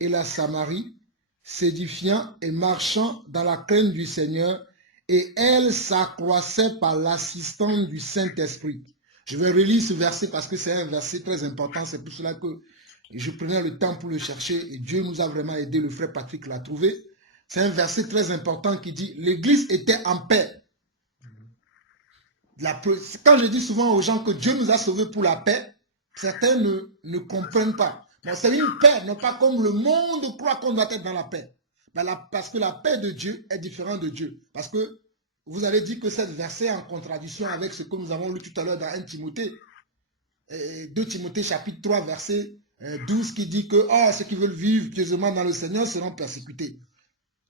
et la Samarie, s'édifiant et marchant dans la crainte du Seigneur, et elle s'accroissait par l'assistance du Saint-Esprit. Je vais relire ce verset parce que c'est un verset très important, c'est pour cela que je prenais le temps pour le chercher, et Dieu nous a vraiment aidé, le frère Patrick l'a trouvé. C'est un verset très important qui dit, l'Église était en paix. Quand je dis souvent aux gens que Dieu nous a sauvés pour la paix, certains ne comprennent pas. Mais c'est une paix, non pas comme le monde croit qu'on doit être dans la paix. Parce que la paix de Dieu est différente de Dieu. Parce que vous avez dit que cette verset est en contradiction avec ce que nous avons lu tout à l'heure dans 1 Timothée. 2 Timothée chapitre 3 verset 12 qui dit que ceux qui veulent vivre pieusement dans le Seigneur seront persécutés.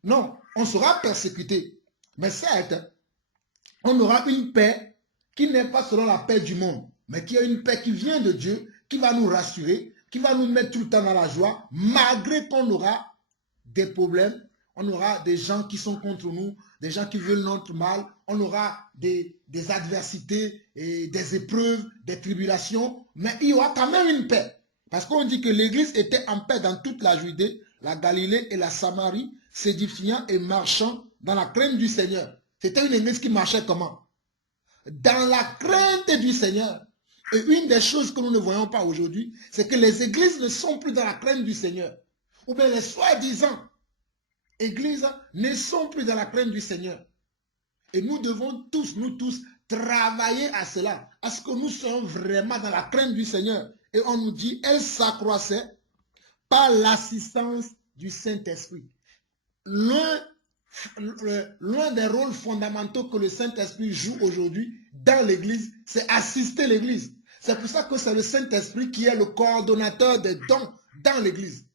Non, on sera persécuté. Mais certes, on aura une paix qui n'est pas selon la paix du monde, mais qui est une paix qui vient de Dieu, qui va nous rassurer, qui va nous mettre tout le temps dans la joie, malgré qu'on aura des problèmes, on aura des gens qui sont contre nous, des gens qui veulent notre mal, on aura des adversités, et des épreuves, des tribulations, mais il y aura quand même une paix. Parce qu'on dit que l'Église était en paix dans toute la Judée, la Galilée et la Samarie, s'édifiant et marchant dans la crainte du Seigneur. C'était une Église qui marchait comment? Dans la crainte du Seigneur. Et une des choses que nous ne voyons pas aujourd'hui, c'est que les églises ne sont plus dans la crainte du Seigneur. Ou bien les soi-disant églises ne sont plus dans la crainte du Seigneur. Et nous devons tous, nous tous, travailler à cela, à ce que nous soyons vraiment dans la crainte du Seigneur. Et on nous dit, elle s'accroissait par l'assistance du Saint-Esprit. L'un des rôles fondamentaux que le Saint-Esprit joue aujourd'hui dans l'Église, c'est assister l'Église. C'est pour ça que c'est le Saint-Esprit qui est le coordonnateur des dons dans l'Église.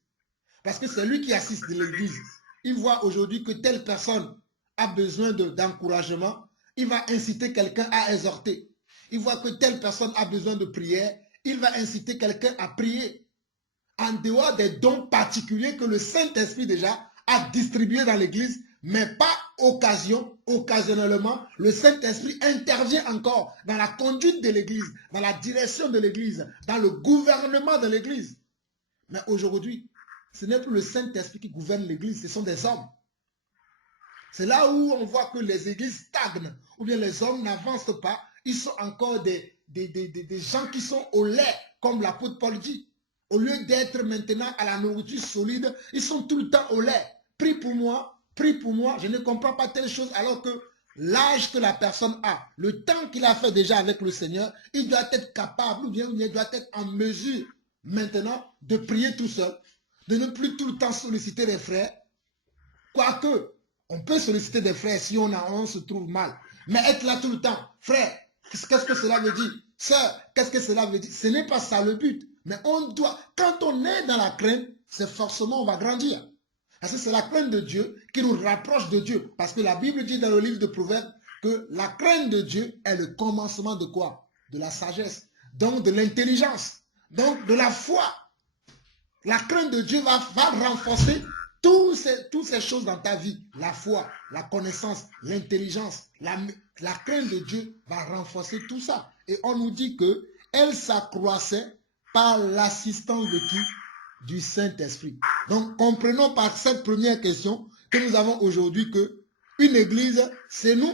Parce que c'est lui qui assiste l'Église. Il voit aujourd'hui que telle personne a besoin d'encouragement, il va inciter quelqu'un à exhorter. Il voit que telle personne a besoin de prière, il va inciter quelqu'un à prier. En dehors des dons particuliers que le Saint-Esprit déjà a distribués dans l'Église, mais pas occasionnellement, le Saint-Esprit intervient encore dans la conduite de l'Église, dans la direction de l'Église, dans le gouvernement de l'Église. Mais aujourd'hui, ce n'est plus le Saint-Esprit qui gouverne l'Église, ce sont des hommes. C'est là où on voit que les églises stagnent, ou bien les hommes n'avancent pas, ils sont encore des gens qui sont au lait, comme l'apôtre Paul dit. Au lieu d'être maintenant à la nourriture solide, ils sont tout le temps au lait. Prie pour moi, je ne comprends pas telle chose, alors que l'âge que la personne a, le temps qu'il a fait déjà avec le Seigneur, il doit être capable, ou bien il doit être en mesure maintenant de prier tout seul, de ne plus tout le temps solliciter les frères. Quoique, on peut solliciter des frères si on se trouve mal. Mais être là tout le temps, frère, qu'est-ce que cela veut dire? Sœur, qu'est-ce que cela veut dire? Ce n'est pas ça le but. Mais on doit, quand on est dans la crainte, c'est forcément on va grandir. Parce que c'est la crainte de Dieu qui nous rapproche de Dieu. Parce que la Bible dit dans le livre de Proverbes que la crainte de Dieu est le commencement de quoi? De la sagesse. Donc de l'intelligence. Donc de la foi. La crainte de Dieu va renforcer toutes ces choses dans ta vie. La foi, la connaissance, l'intelligence. La crainte de Dieu va renforcer tout ça. Et on nous dit qu'elle s'accroissait par l'assistance de qui? Du Saint-Esprit. Donc, comprenons par cette première question que nous avons aujourd'hui que une église, c'est nous.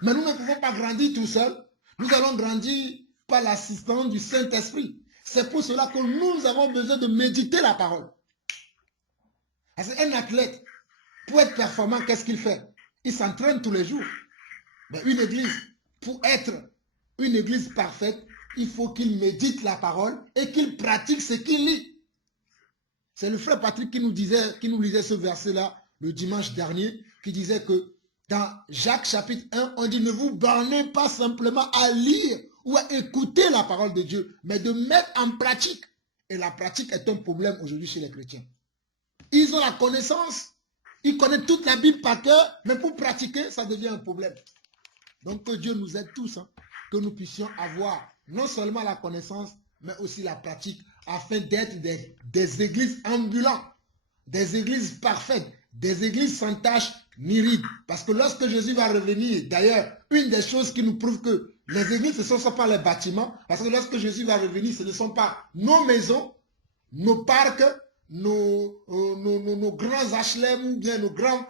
Mais nous ne pouvons pas grandir tout seuls. Nous allons grandir par l'assistance du Saint-Esprit. C'est pour cela que nous avons besoin de méditer la parole. Parce qu'un athlète, pour être performant, qu'est-ce qu'il fait? Il s'entraîne tous les jours. Mais une église, pour être une église parfaite, il faut qu'il médite la parole et qu'il pratique ce qu'il lit. C'est le frère Patrick qui nous lisait ce verset-là le dimanche dernier, qui disait que dans Jacques chapitre 1, on dit ne vous bornez pas simplement à lire ou à écouter la parole de Dieu, mais de mettre en pratique. Et la pratique est un problème aujourd'hui chez les chrétiens. Ils ont la connaissance, ils connaissent toute la Bible par cœur, mais pour pratiquer, ça devient un problème. Donc que Dieu nous aide tous, que nous puissions avoir non seulement la connaissance, mais aussi la pratique, afin d'être des églises ambulantes, des églises parfaites, des églises sans tache ni ride. Parce que lorsque Jésus va revenir, d'ailleurs, une des choses qui nous prouve que les églises, ce ne sont pas les bâtiments, parce que lorsque Jésus va revenir, ce ne sont pas nos maisons, nos parcs, nos grands HLM ou bien nos grandes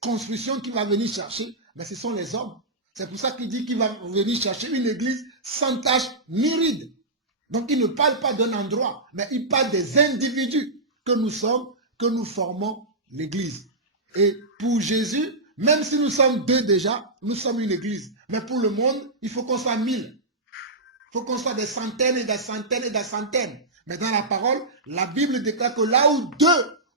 constructions qu'il va venir chercher, mais ce sont les hommes. C'est pour ça qu'il dit qu'il va venir chercher une église sans tache ni ride. Donc il ne parle pas d'un endroit, mais il parle des individus que nous sommes, que nous formons l'église. Et pour Jésus, même si nous sommes 2 déjà, nous sommes une église. Mais pour le monde, il faut qu'on soit 1000. Il faut qu'on soit des centaines et des centaines et des centaines. Mais dans la parole, la Bible déclare que là où 2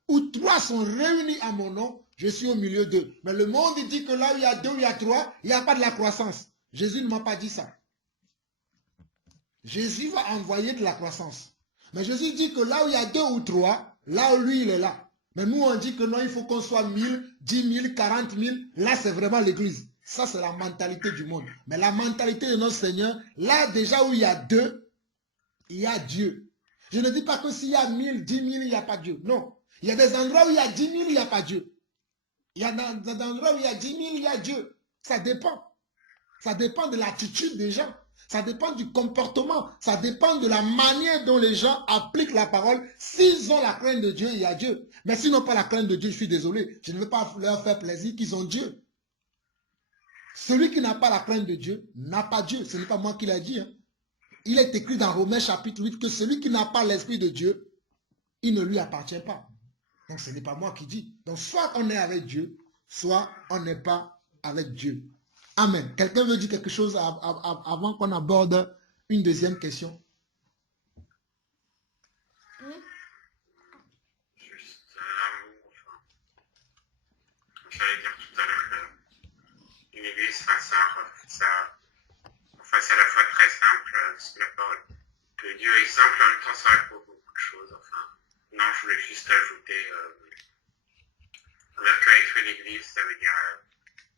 ou 3 sont réunis à mon nom, je suis au milieu d'eux. Mais le monde dit que là où il y a 2 ou il y a 3, il n'y a pas de la croissance. Jésus ne m'a pas dit ça. Jésus va envoyer de la croissance. Mais Jésus dit que là où il y a 2 ou 3, là où lui il est là. Mais nous on dit que non, il faut qu'on soit 1000, 10 000, 40 000. Là c'est vraiment l'église. Ça c'est la mentalité du monde. Mais la mentalité de notre Seigneur, là déjà où il y a 2, il y a Dieu. Je ne dis pas que s'il y a 1000, 10 000, il n'y a pas Dieu. Non. Il y a des endroits où il y a 10 000, il n'y a pas Dieu. Il y a des endroits où il y a 10 000, il y a Dieu. Ça dépend. Ça dépend de l'attitude des gens. Ça dépend du comportement. Ça dépend de la manière dont les gens appliquent la parole. S'ils ont la crainte de Dieu, il y a Dieu. Mais s'ils n'ont pas la crainte de Dieu, je suis désolé. Je ne veux pas leur faire plaisir qu'ils ont Dieu. Celui qui n'a pas la crainte de Dieu n'a pas Dieu. Ce n'est pas moi qui l'ai dit. Il est écrit dans Romains chapitre 8 que celui qui n'a pas l'esprit de Dieu, il ne lui appartient pas. Donc ce n'est pas moi qui dis. Donc soit on est avec Dieu, soit on n'est pas avec Dieu. Amen. Quelqu'un veut dire quelque chose avant qu'on aborde une deuxième question? Juste un mot, j'allais dire tout à l'heure qu'une église face à la fois très simple, parce que la parole de Dieu est simple, en même temps ça répond beaucoup de choses. Enfin, non, je voulais juste ajouter que une église, ça veut dire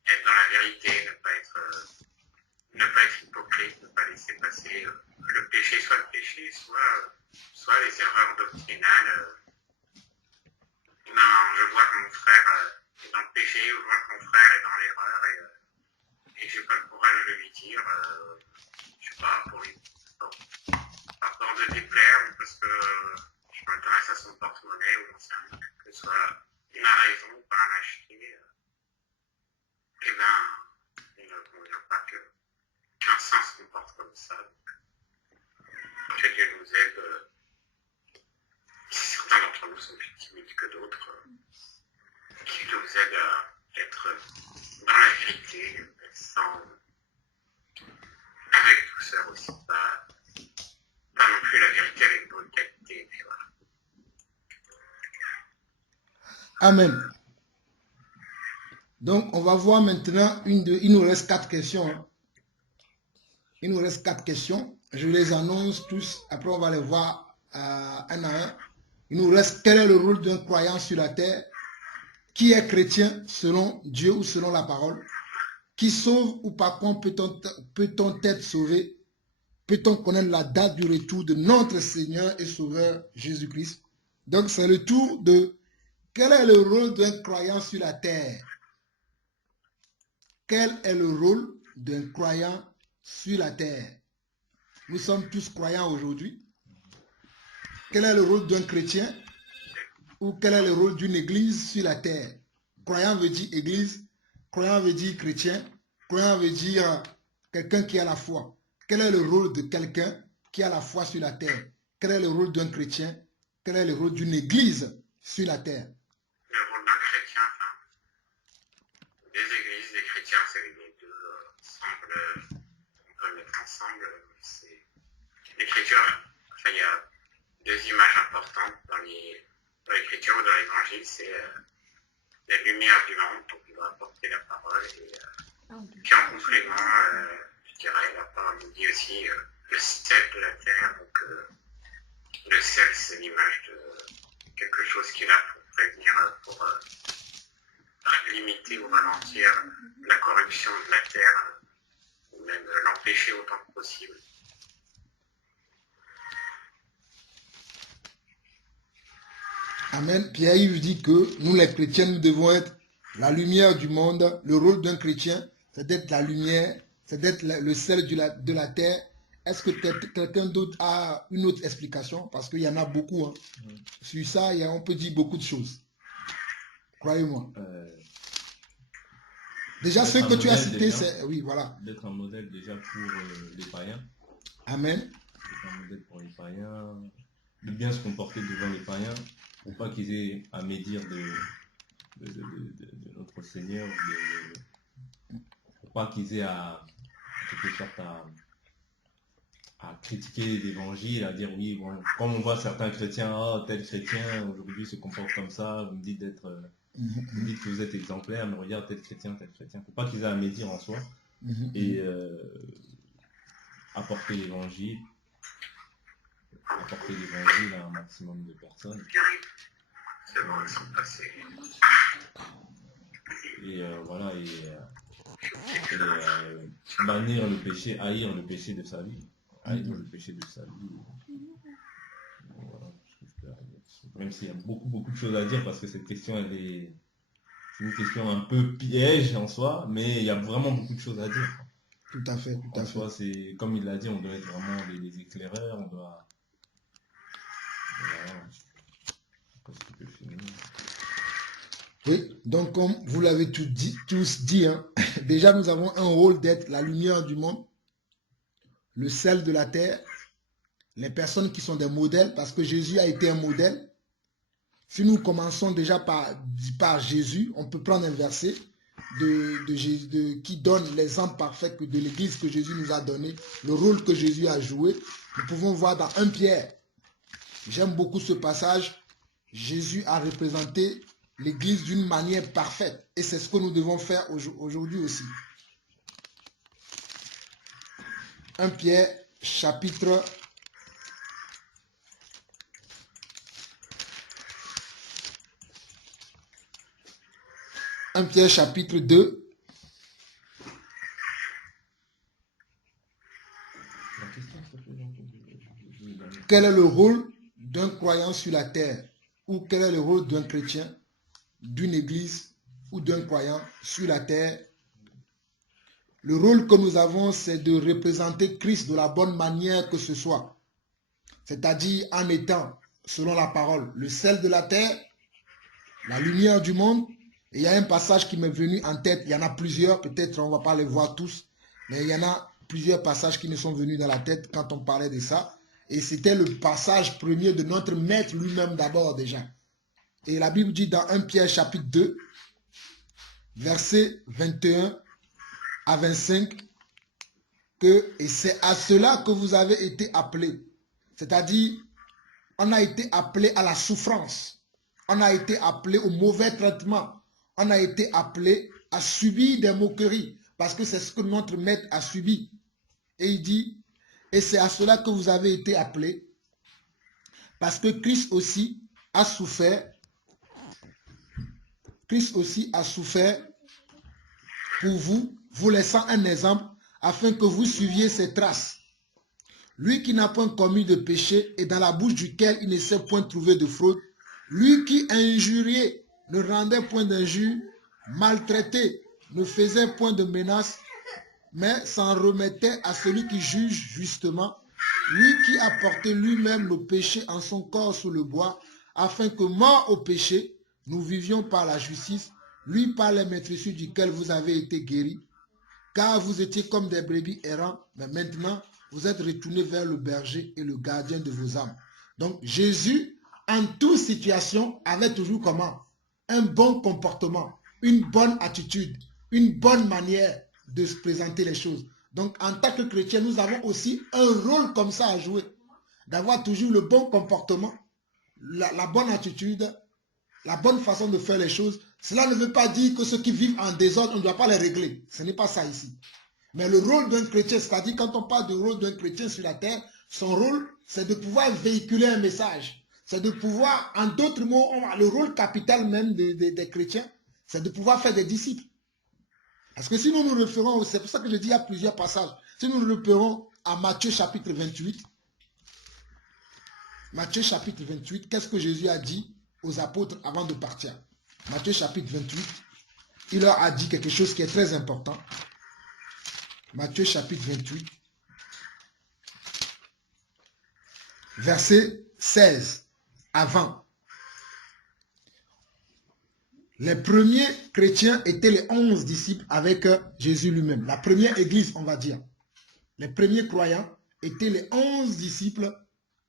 être dans la vérité, ne pas être hypocrite, ne pas laisser passer le péché, soit le péché, soit les erreurs doctrinales. Non, je vois que mon frère est dans le péché, je vois que mon frère est dans l'erreur et j'ai pas le courage de lui dire, je sais pas, par peur de déplaire ou parce que je m'intéresse à son porte-monnaie ou j'en sais rien, que ce soit une raison par un acheter. Eh bien, il ne convient pas qu'un saint se comporte comme ça. Que Dieu nous aide, si certains d'entre nous sont plus timides que d'autres, qu'il nous aide à être dans la vérité, avec douceur aussi, pas non plus la vérité avec brutalité, mais voilà. Amen. Donc, on va voir maintenant il nous reste 4 questions. Il nous reste 4 questions. Je les annonce tous. Après, on va les voir un à un. Il nous reste quel est le rôle d'un croyant sur la terre? Qui est chrétien selon Dieu ou selon la parole? Qui sauve ou par contre peut-on être sauvé? Peut-on connaître la date du retour de notre Seigneur et Sauveur Jésus-Christ? Donc c'est le tour de quel est le rôle d'un croyant sur la terre? Quel est le rôle d'un croyant sur la terre? Nous sommes tous croyants aujourd'hui. Quel est le rôle d'un chrétien? Ou quel est le rôle d'une église sur la terre? Croyant veut dire église, croyant veut dire chrétien, croyant veut dire quelqu'un qui a la foi. Quel est le rôle de quelqu'un qui a la foi sur la terre? Quel est le rôle d'un chrétien? Quel est le rôle d'une église sur la terre? Le rôle d'un chrétien, enfin, des églises, des chrétiens, c'est les deux semblent, on peut mettre ensemble. L'écriture, enfin, il y a deux images importantes dans l'écriture ou dans l'évangile, c'est la lumière du monde, donc il va apporter la parole, et puis en complément, je dirais, la parole nous dit aussi le sel de la terre, donc le sel, c'est l'image de quelque chose qui est là pour prévenir, pour limiter ou ralentir la corruption de la terre, ou même l'empêcher autant que possible. Amen. Pierre-Yves dit que nous les chrétiens, nous devons être la lumière du monde. Le rôle d'un chrétien, c'est d'être la lumière, c'est d'être le sel de la terre. Est-ce que quelqu'un d'autre a une autre explication? Parce qu'il y en a beaucoup. Hein. Sur ça, on peut dire beaucoup de choses. Croyez-moi. Déjà, ce que tu as cité, c'est... Oui, voilà. D'être un modèle déjà pour les païens. Amen. D'être un modèle pour les païens. De bien se comporter devant les païens. Pour pas qu'ils aient à médire de notre Seigneur. Pour pas qu'ils aient à quelque sorte à critiquer l'évangile, à dire oui, bon, comme on voit certains chrétiens, oh, tel chrétien aujourd'hui se comporte comme ça, vous me dites que vous êtes exemplaire, mais regarde tel chrétien. Faut pas qu'ils aient à médire en soi et apporter l'évangile à un maximum de personnes. Et voilà, bannir le péché, haïr le péché de sa vie. Haïr le péché de sa vie. Voilà, même s'il y a beaucoup de choses à dire, parce que cette question, c'est une question un peu piège en soi, mais il y a vraiment beaucoup de choses à dire. Tout à fait, tout à fait. En soi, c'est, comme il l'a dit, on doit être vraiment des éclaireurs, on doit... Voilà. Oui, donc comme vous l'avez tous dit, hein, déjà nous avons un rôle d'être la lumière du monde, le sel de la terre, les personnes qui sont des modèles, parce que Jésus a été un modèle. Si nous commençons déjà par Jésus, on peut prendre un verset qui donne l'exemple parfait de l'église que Jésus nous a donné, le rôle que Jésus a joué. Nous pouvons voir dans 1 Pierre, j'aime beaucoup ce passage, Jésus a représenté l'église d'une manière parfaite. Et c'est ce que nous devons faire aujourd'hui aussi. 1 Pierre, chapitre 1 Pierre, chapitre 2. Quel est le rôle d'un croyant sur la terre? Ou quel est le rôle d'un chrétien, d'une église ou d'un croyant sur la terre? Le rôle que nous avons, c'est de représenter Christ de la bonne manière que ce soit. C'est-à-dire en étant, selon la parole, le sel de la terre, la lumière du monde. Et il y a un passage qui m'est venu en tête, il y en a plusieurs, peut-être on ne va pas les voir tous, mais il y en a plusieurs passages qui me sont venus dans la tête quand on parlait de ça. Et c'était le passage premier de notre maître lui-même d'abord déjà. Et la Bible dit dans 1 Pierre chapitre 2, versets 21 à 25, et c'est à cela que vous avez été appelés. C'est-à-dire, on a été appelé à la souffrance. On a été appelé au mauvais traitement. On a été appelé à subir des moqueries. Parce que c'est ce que notre maître a subi. Et il dit, et c'est à cela que vous avez été appelés. Parce que Christ aussi a souffert, Christ aussi a souffert pour vous, vous laissant un exemple, afin que vous suiviez ses traces. Lui qui n'a point commis de péché et dans la bouche duquel il ne s'est point trouvé de fraude, lui qui injuriait ne rendait point d'injure, maltraité ne faisait point de menaces, mais s'en remettait à celui qui juge justement, lui qui a porté lui-même le péché en son corps sous le bois, afin que, mort au péché, nous vivions par la justice, lui par les maîtrisures duquel vous avez été guéris, car vous étiez comme des brebis errants, mais maintenant, vous êtes retournés vers le berger et le gardien de vos âmes. Donc, Jésus, en toute situation, avait toujours comment? Un bon comportement, une bonne attitude, une bonne manière de se présenter les choses. Donc, en tant que chrétien, nous avons aussi un rôle comme ça à jouer, d'avoir toujours le bon comportement, la bonne attitude, la bonne façon de faire les choses. Cela ne veut pas dire que ceux qui vivent en désordre, on ne doit pas les régler. Ce n'est pas ça ici. Mais le rôle d'un chrétien, c'est-à-dire quand on parle du rôle d'un chrétien sur la terre, son rôle, c'est de pouvoir véhiculer un message. C'est de pouvoir, en d'autres mots, le rôle capital même des chrétiens, c'est de pouvoir faire des disciples. Parce que si nous nous référons, c'est pour ça que je dis il y a plusieurs passages, si nous nous référons à Matthieu chapitre 28, Matthieu chapitre 28, qu'est-ce que Jésus a dit aux apôtres avant de partir? Matthieu chapitre 28, il leur a dit quelque chose qui est très important. Matthieu chapitre 28, verset 16, avant. Les premiers chrétiens étaient les 11 disciples avec Jésus lui-même. La première église, on va dire. Les premiers croyants étaient les 11 disciples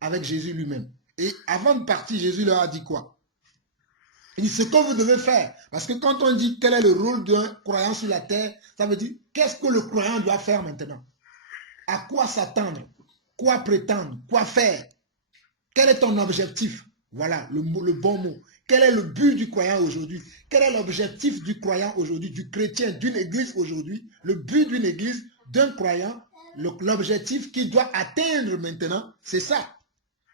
avec Jésus lui-même. Et avant de partir, Jésus leur a dit quoi? Il dit ce que vous devez faire. Parce que quand on dit quel est le rôle d'un croyant sur la terre, ça veut dire qu'est-ce que le croyant doit faire maintenant? À quoi s'attendre? Quoi prétendre? Quoi faire? Quel est ton objectif? Voilà le bon mot. Quel est le but du croyant aujourd'hui? Quel est l'objectif du croyant aujourd'hui, du chrétien, d'une église aujourd'hui? Le but d'une église, d'un croyant, l'objectif qu'il doit atteindre maintenant, c'est ça.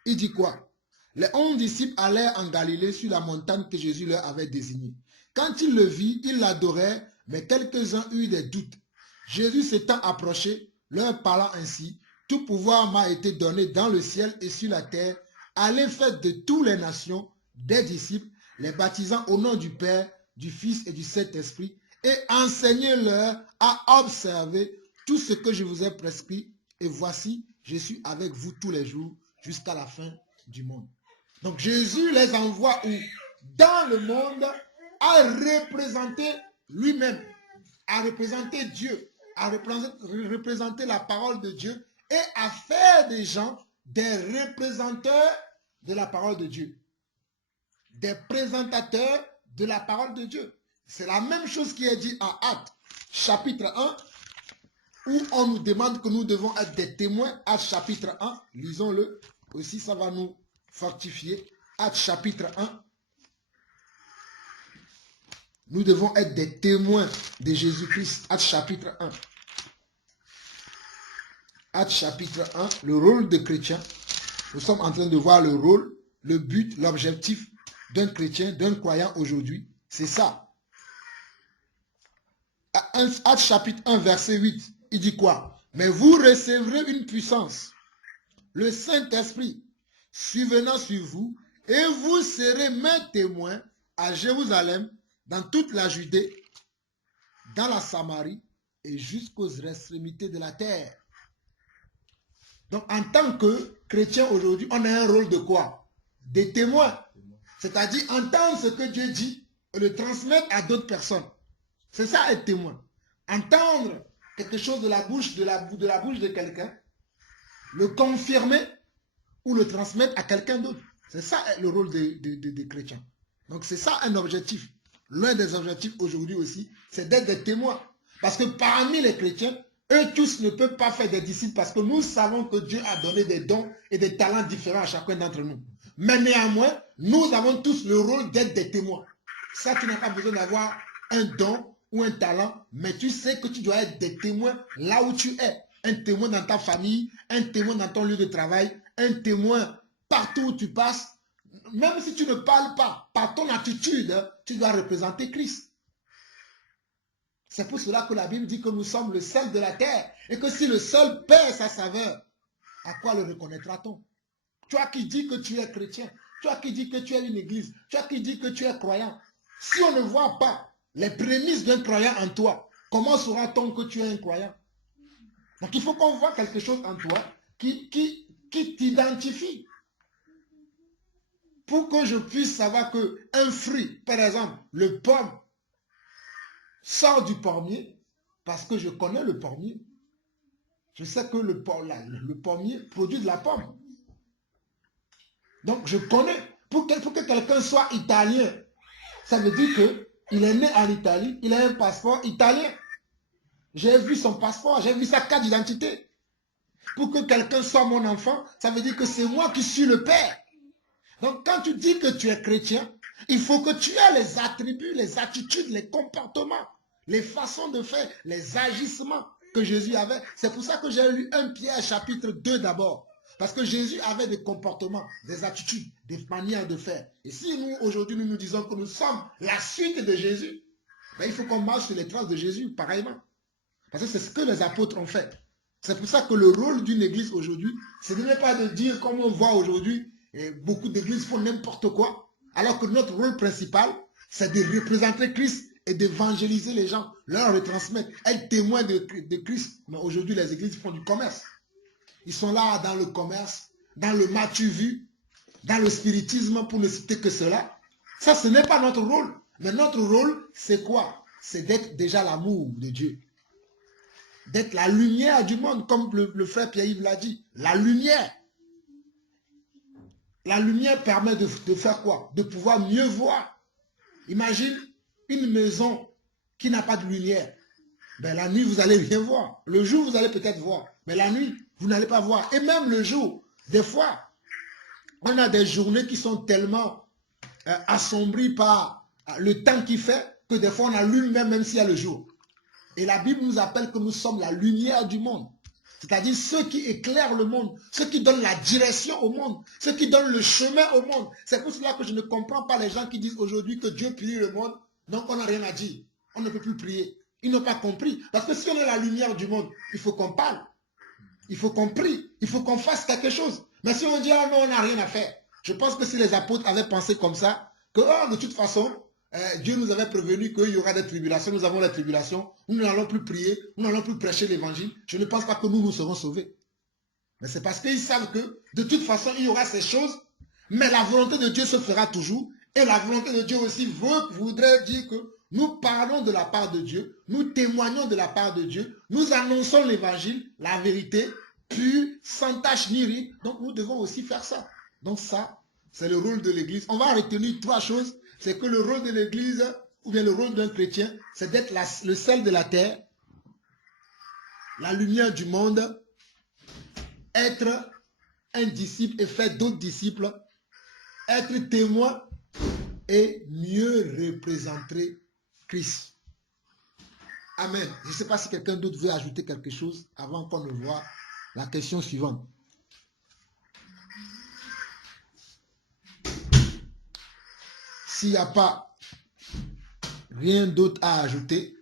Il dit quoi? Les 11 disciples allèrent en Galilée sur la montagne que Jésus leur avait désignée. Quand ils le virent, ils l'adorèrent, mais quelques-uns eurent des doutes. Jésus s'étant approché, leur parlant ainsi, « Tout pouvoir m'a été donné dans le ciel et sur la terre. Allez faire de toutes les nations des disciples, les baptisant au nom du Père, du Fils et du Saint-Esprit, et enseignez-leur à observer tout ce que je vous ai prescrit. Et voici, je suis avec vous tous les jours jusqu'à la fin du monde. » Donc Jésus les envoie où? Dans le monde, à représenter lui-même, à représenter Dieu, à représenter la parole de Dieu et à faire des gens des représentants de la parole de Dieu. Des présentateurs de la parole de Dieu. C'est la même chose qui est dit en Actes, chapitre 1, où on nous demande que nous devons être des témoins. Actes chapitre 1, lisons-le. Aussi, ça va nous fortifier. Actes chapitre 1. Nous devons être des témoins de Jésus-Christ. Actes chapitre 1. Actes chapitre 1, le rôle de chrétien. Nous sommes en train de voir le rôle, le but, l'objectif d'un chrétien, d'un croyant aujourd'hui. C'est ça. Actes chapitre 1, verset 8. Il dit quoi? Mais vous recevrez une puissance, le Saint-Esprit, survenant sur vous, et vous serez mes témoins à Jérusalem, dans toute la Judée, dans la Samarie et jusqu'aux extrémités de la terre. Donc, en tant que chrétien aujourd'hui, on a un rôle de quoi? Des témoins. C'est-à-dire entendre ce que Dieu dit et le transmettre à d'autres personnes. C'est ça être témoin. Entendre quelque chose de la bouche de quelqu'un, le confirmer ou le transmettre à quelqu'un d'autre. C'est ça le rôle des chrétiens. Donc c'est ça un objectif. L'un des objectifs aujourd'hui aussi, c'est d'être des témoins. Parce que parmi les chrétiens, eux tous ne peuvent pas faire des disciples parce que nous savons que Dieu a donné des dons et des talents différents à chacun d'entre nous. Mais néanmoins, nous avons tous le rôle d'être des témoins. Ça, tu n'as pas besoin d'avoir un don ou un talent, mais tu sais que tu dois être des témoins là où tu es. Un témoin dans ta famille, un témoin dans ton lieu de travail, un témoin partout où tu passes, même si tu ne parles pas, par ton attitude, tu dois représenter Christ. C'est pour cela que la Bible dit que nous sommes le sel de la terre et que si le sol perd sa saveur, à quoi le reconnaîtra-t-on? Toi qui dis que tu es chrétien, toi qui dis que tu es une église, toi qui dis que tu es croyant, si on ne voit pas les prémices d'un croyant en toi, comment saura-t-on que tu es un croyant? Donc il faut qu'on voit quelque chose en toi qui t'identifie. Pour que je puisse savoir qu'un fruit, par exemple, le pomme, sort du pommier, parce que je connais le pommier. Je sais que le pommier produit de la pomme. Donc je connais. Pour que quelqu'un soit italien, ça veut dire qu'il est né en Italie, il a un passeport italien. J'ai vu son passeport, j'ai vu sa carte d'identité. Pour que quelqu'un soit mon enfant, ça veut dire que c'est moi qui suis le père. Donc quand tu dis que tu es chrétien, il faut que tu aies les attributs, les attitudes, les comportements, les façons de faire, les agissements que Jésus avait. C'est pour ça que j'ai lu 1 Pierre chapitre 2 d'abord. Parce que Jésus avait des comportements, des attitudes, des manières de faire. Et si nous, aujourd'hui, nous disons que nous sommes la suite de Jésus, ben, il faut qu'on marche sur les traces de Jésus, pareillement. Parce que c'est ce que les apôtres ont fait. C'est pour ça que le rôle d'une église aujourd'hui, ce n'est pas de dire, comme on voit aujourd'hui, beaucoup d'églises font n'importe quoi, alors que notre rôle principal, c'est de représenter Christ et d'évangéliser les gens, leur retransmettre, être témoin de Christ. Mais aujourd'hui, les églises font du commerce. Ils sont là dans le commerce, dans le m'as-tu vu, dans le spiritisme, pour ne citer que cela. Ça, ce n'est pas notre rôle. Mais notre rôle, c'est quoi? C'est d'être déjà l'amour de Dieu. D'être la lumière du monde, comme le frère Pierre-Yves l'a dit. La lumière. La lumière permet de faire quoi? De pouvoir mieux voir. Imagine une maison qui n'a pas de lumière. Ben, la nuit, vous allez rien voir. Le jour, vous allez peut-être voir. Mais la nuit, vous n'allez pas voir. Et même le jour, des fois, on a des journées qui sont tellement assombries par le temps qu'il fait que des fois, on allume même s'il y a le jour. Et la Bible nous appelle que nous sommes la lumière du monde. C'est-à-dire ceux qui éclairent le monde, ceux qui donnent la direction au monde, ceux qui donnent le chemin au monde. C'est pour cela que je ne comprends pas les gens qui disent aujourd'hui que Dieu plie le monde, donc on n'a rien à dire. On ne peut plus prier. Ils n'ont pas compris. Parce que si on est la lumière du monde, il faut qu'on parle. Il faut qu'on prie. Il faut qu'on fasse quelque chose. Mais si on dit, ah non, on n'a rien à faire. Je pense que si les apôtres avaient pensé comme ça, que de toute façon, Dieu nous avait prévenu qu'il y aura des tribulations, nous avons les tribulations, nous n'allons plus prier, nous n'allons plus prêcher l'évangile, je ne pense pas que nous serons sauvés. Mais c'est parce qu'ils savent que de toute façon, il y aura ces choses, mais la volonté de Dieu se fera toujours, et la volonté de Dieu aussi voudrait dire que nous parlons de la part de Dieu, nous témoignons de la part de Dieu, nous annonçons l'évangile, la vérité, pure, sans tache ni ride, donc nous devons aussi faire ça. Donc ça, c'est le rôle de l'Église. On va retenir 3 choses. C'est que le rôle de l'Église, ou bien le rôle d'un chrétien, c'est d'être le sel de la terre, la lumière du monde, être un disciple et faire d'autres disciples, être témoin et mieux représenter Christ. Amen. Je ne sais pas si quelqu'un d'autre veut ajouter quelque chose avant qu'on ne voit la question suivante. S'il n'y a pas rien d'autre à ajouter,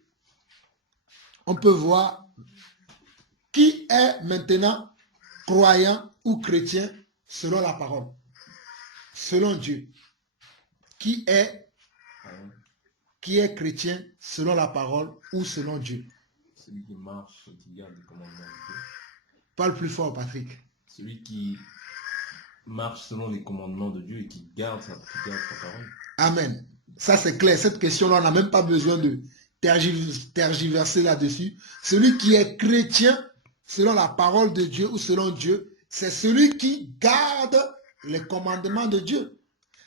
on peut voir qui est maintenant croyant ou chrétien selon la parole, selon Dieu. Qui est chrétien selon la parole ou selon Dieu? Celui qui marche et qui garde les commandements de Dieu. Parle plus fort, Patrick. Celui qui marche selon les commandements de Dieu et qui garde sa parole. Amen. Ça c'est clair. Cette question-là, on n'a même pas besoin de tergiverser là-dessus. Celui qui est chrétien selon la parole de Dieu ou selon Dieu, c'est celui qui garde les commandements de Dieu.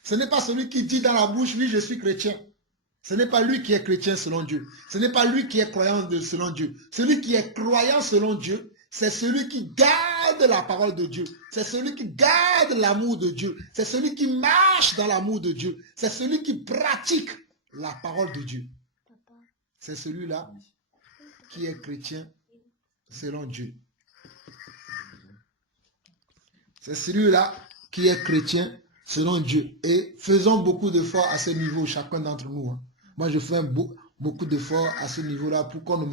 Ce n'est pas celui qui dit dans la bouche, oui, je suis chrétien. Ce n'est pas lui qui est chrétien selon Dieu. Ce n'est pas lui qui est croyant selon Dieu. Celui qui est croyant selon Dieu, c'est celui qui garde la parole de Dieu. C'est celui qui garde l'amour de Dieu. C'est celui qui marche dans l'amour de Dieu. C'est celui qui pratique la parole de Dieu. C'est celui-là qui est chrétien selon Dieu. C'est celui-là qui est chrétien selon Dieu. Et faisons beaucoup d'efforts à ce niveau, chacun d'entre nous. Hein. Moi, je fais beaucoup d'efforts à ce niveau-là pour qu'on ne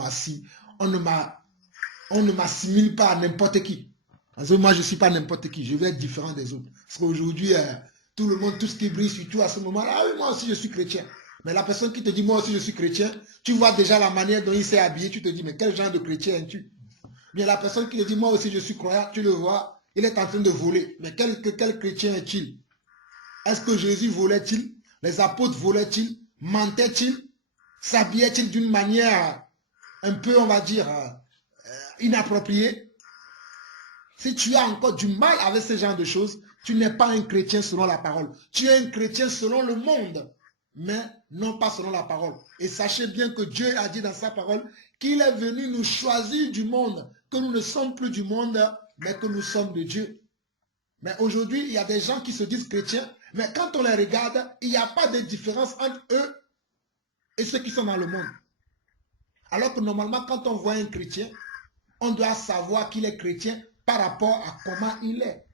m'assimile pas à n'importe qui. Parce que moi, je ne suis pas n'importe qui. Je vais être différent des autres. Parce qu'aujourd'hui, tout le monde, tout ce qui brille, surtout à ce moment-là, ah oui, moi aussi, je suis chrétien. Mais la personne qui te dit, moi aussi, je suis chrétien, tu vois déjà la manière dont il s'est habillé, tu te dis, mais quel genre de chrétien es-tu? Bien, la personne qui te dit, moi aussi, je suis croyant, tu le vois, il est en train de voler. Mais quel chrétien est-il? Est-ce que Jésus volait-il? Les apôtres volaient-ils? Mentaient-ils? S'habillaient-ils d'une manière un peu, on va dire, inappropriée? Si tu as encore du mal avec ce genre de choses, tu n'es pas un chrétien selon la parole. Tu es un chrétien selon le monde, mais non pas selon la parole. Et sachez bien que Dieu a dit dans sa parole qu'il est venu nous choisir du monde, que nous ne sommes plus du monde, mais que nous sommes de Dieu. Mais aujourd'hui, il y a des gens qui se disent chrétiens, mais quand on les regarde, il n'y a pas de différence entre eux et ceux qui sont dans le monde. Alors que normalement, quand on voit un chrétien, on doit savoir qu'il est chrétien par rapport à comment il est.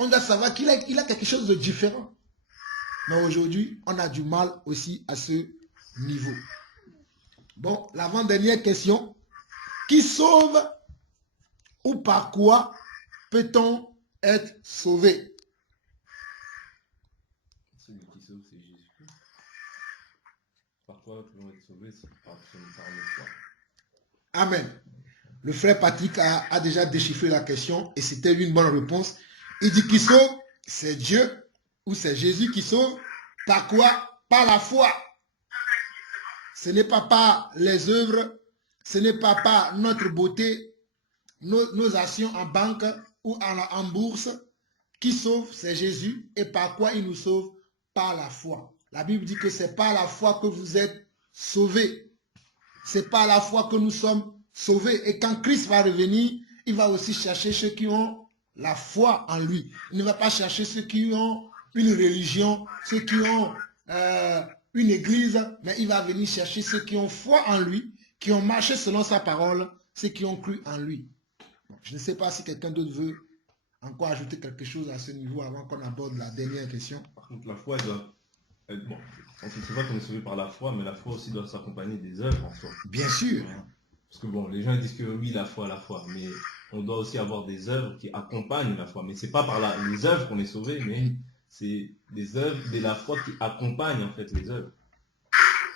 On doit savoir qu'il a quelque chose de différent. Mais aujourd'hui, on a du mal aussi à ce niveau. Bon, l'avant-dernière question. Qui sauve ou par quoi peut-on être sauvé? Celui qui sauve, c'est Jésus-Christ. Par quoi peut-on être sauvé? C'est par le foi. Amen. Le frère Patrick a déjà déchiffré la question et c'était une bonne réponse. Il dit qui sauve, c'est Dieu ou c'est Jésus qui sauve. Par quoi? Par la foi. Ce n'est pas par les œuvres, ce n'est pas par notre beauté, nos actions en banque ou en bourse. Qui sauve, c'est Jésus. Et par quoi il nous sauve? Par la foi. La Bible dit que c'est par la foi que vous êtes sauvés. C'est par la foi que nous sommes sauvés. Et quand Christ va revenir, il va aussi chercher ceux qui ont la foi en lui. Il ne va pas chercher ceux qui ont une religion, ceux qui ont une église, mais il va venir chercher ceux qui ont foi en lui, qui ont marché selon sa parole, ceux qui ont cru en lui. Je ne sais pas si quelqu'un d'autre veut encore ajouter quelque chose à ce niveau avant qu'on aborde la dernière question. Par contre, la foi doit être... Bon, on ne sait pas qu'on est sauvé par la foi, mais la foi aussi doit s'accompagner des œuvres en soi. Bien sûr. Parce que bon, les gens disent que oui, la foi, mais on doit aussi avoir des œuvres qui accompagnent la foi. Mais c'est pas par les œuvres qu'on est sauvé, mais c'est des œuvres de la foi qui accompagnent en fait les œuvres.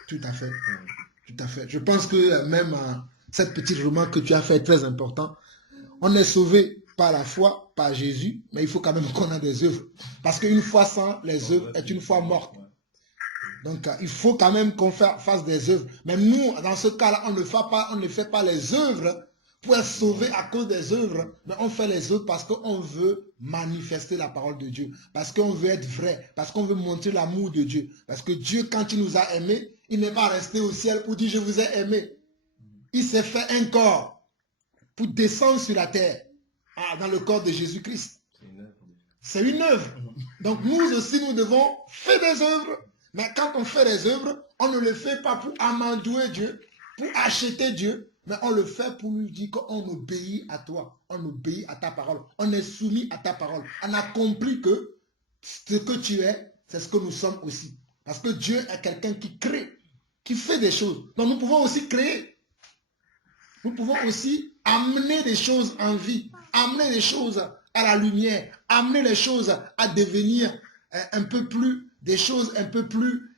Tout à fait. Tout à fait. Je pense que même cette petite remarque que tu as fait est très importante. On est sauvé par la foi, par Jésus, mais il faut quand même qu'on ait des œuvres. Parce qu'une foi sans les œuvres est une foi morte. Donc, il faut quand même qu'on fasse des œuvres. Mais nous, dans ce cas-là, on ne fait pas les œuvres pour être sauvé à cause des œuvres, mais on fait les œuvres parce qu'on veut manifester la parole de Dieu, parce qu'on veut être vrai, parce qu'on veut montrer l'amour de Dieu. Parce que Dieu, quand il nous a aimés, il n'est pas resté au ciel pour dire « je vous ai aimé ». Il s'est fait un corps pour descendre sur la terre, dans le corps de Jésus-Christ. C'est une œuvre. Donc nous aussi, nous devons faire des œuvres. Mais quand on fait des œuvres, on ne le fait pas pour amadouer Dieu, pour acheter Dieu, mais on le fait pour lui dire qu'on obéit à toi, on obéit à ta parole, on est soumis à ta parole. On a compris que ce que tu es, c'est ce que nous sommes aussi. Parce que Dieu est quelqu'un qui crée, qui fait des choses. Donc nous pouvons aussi créer. Nous pouvons aussi amener des choses en vie, amener des choses à la lumière, amener les choses à devenir un peu plus, des choses un peu plus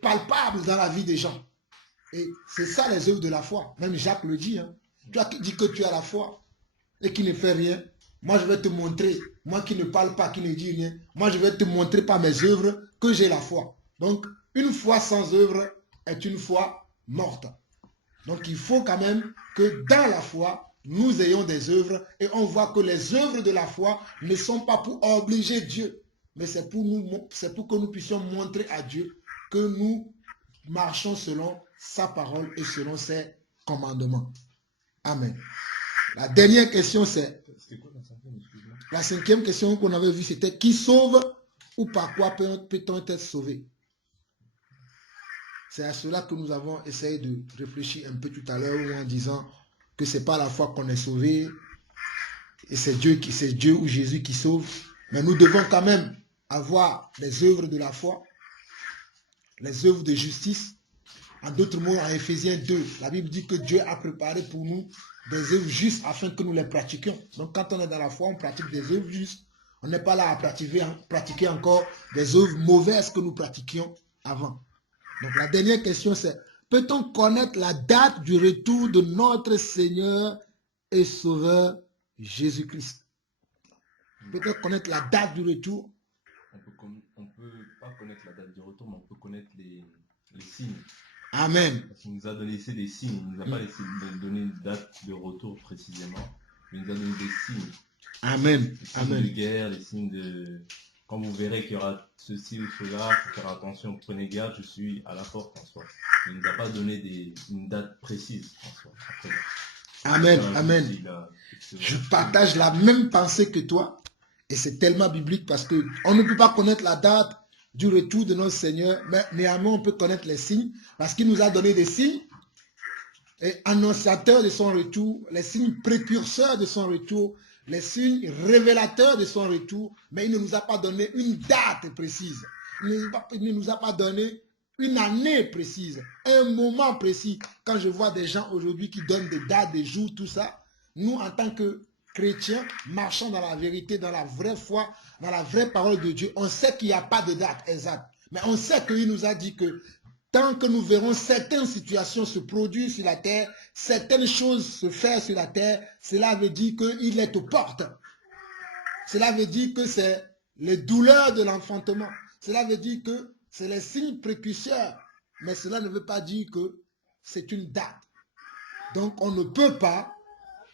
palpables dans la vie des gens. Et c'est ça les œuvres de la foi. Même Jacques le dit. Hein. Toi qui dis que tu as la foi et qui ne fais rien, moi je vais te montrer, moi qui ne parle pas, qui ne dis rien, moi je vais te montrer par mes œuvres que j'ai la foi. Donc une foi sans œuvre est une foi morte. Donc il faut quand même que dans la foi, nous ayons des œuvres et on voit que les œuvres de la foi ne sont pas pour obliger Dieu, mais c'est pour que nous puissions montrer à Dieu que nous marchons selon sa parole et selon ses commandements. Amen. La dernière question, c'est... La cinquième question qu'on avait vue, c'était qui sauve ou par quoi peut-on être sauvé? C'est à cela que nous avons essayé de réfléchir un peu tout à l'heure en disant que ce n'est pas la foi qu'on est sauvé. et c'est Dieu ou Jésus qui sauve. Mais nous devons quand même avoir les œuvres de la foi, les œuvres de justice. En d'autres mots, en Éphésiens 2, la Bible dit que Dieu a préparé pour nous des œuvres justes afin que nous les pratiquions. Donc quand on est dans la foi, on pratique des œuvres justes. On n'est pas là à pratiquer encore des œuvres mauvaises que nous pratiquions avant. Donc la dernière question c'est, peut-on connaître la date du retour de notre Seigneur et Sauveur Jésus-Christ? Peut-on connaître la date du retour? On peut pas connaître la date du retour, mais on peut connaître les signes. Amen. Parce qu'il nous a donné des signes. Il ne nous a pas laissé donner une date de retour précisément, mais il nous a donné des signes. Amen. Les signes Amen. de guerre, les signes de... Quand vous verrez qu'il y aura ceci ou cela, il faut faire attention, prenez garde, je suis à la porte en soi. Il ne nous a pas donné une date précise en soi. Après, Amen. Amen. Je partage la même pensée que toi. Et c'est tellement biblique parce qu'on ne peut pas connaître la date du retour de notre Seigneur, mais néanmoins on peut connaître les signes parce qu'il nous a donné des signes et annonciateurs de son retour, les signes précurseurs de son retour, les signes révélateurs de son retour, mais il ne nous a pas donné une date précise. Il ne nous a pas donné une année précise, un moment précis. Quand je vois des gens aujourd'hui qui donnent des dates, des jours, tout ça, nous en tant que chrétiens, marchant dans la vérité, dans la vraie foi, dans la vraie parole de Dieu, on sait qu'il n'y a pas de date exacte. Mais on sait qu'il nous a dit que tant que nous verrons certaines situations se produire sur la terre, certaines choses se faire sur la terre, cela veut dire qu'il est aux portes. Cela veut dire que c'est les douleurs de l'enfantement. Cela veut dire que c'est les signes précurseurs. Mais cela ne veut pas dire que c'est une date. Donc on ne peut pas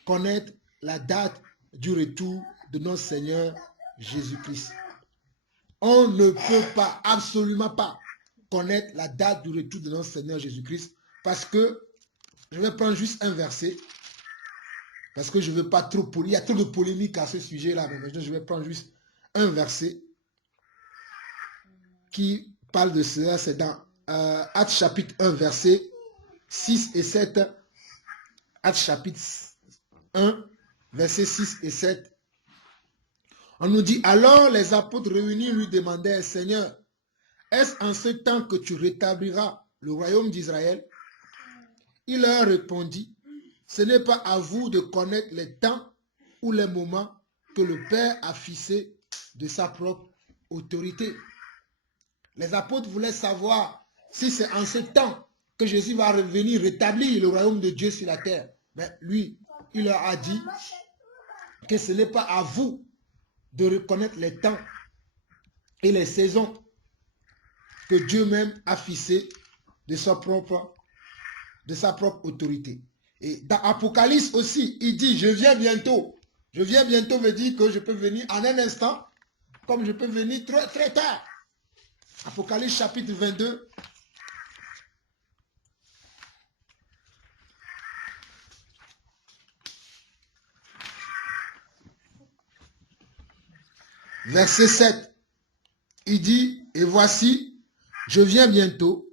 connaître la date du retour de notre Seigneur Jésus-Christ. On ne peut pas, absolument pas, connaître la date du retour de notre Seigneur Jésus-Christ parce que, je vais prendre juste un verset, parce que je ne veux pas trop, il y a trop de polémique à ce sujet-là, mais je vais prendre juste un verset qui parle de cela, c'est dans Actes chapitre 1, verset 6 et 7, Actes chapitre 1, versets 6 et 7. On nous dit, alors les apôtres réunis lui demandèrent, Seigneur, est-ce en ce temps que tu rétabliras le royaume d'Israël? Il leur répondit, ce n'est pas à vous de connaître les temps ou les moments que le Père a fixés de sa propre autorité. Les apôtres voulaient savoir si c'est en ce temps que Jésus va revenir rétablir le royaume de Dieu sur la terre. Mais lui, il leur a dit que ce n'est pas à vous de reconnaître les temps et les saisons que Dieu même a fixé de sa propre autorité. Et dans Apocalypse aussi, il dit, je viens bientôt. Je viens bientôt veut dire que je peux venir en un instant, comme je peux venir très, très tard. Apocalypse chapitre 22. Verset 7. Il dit, et voici, je viens bientôt.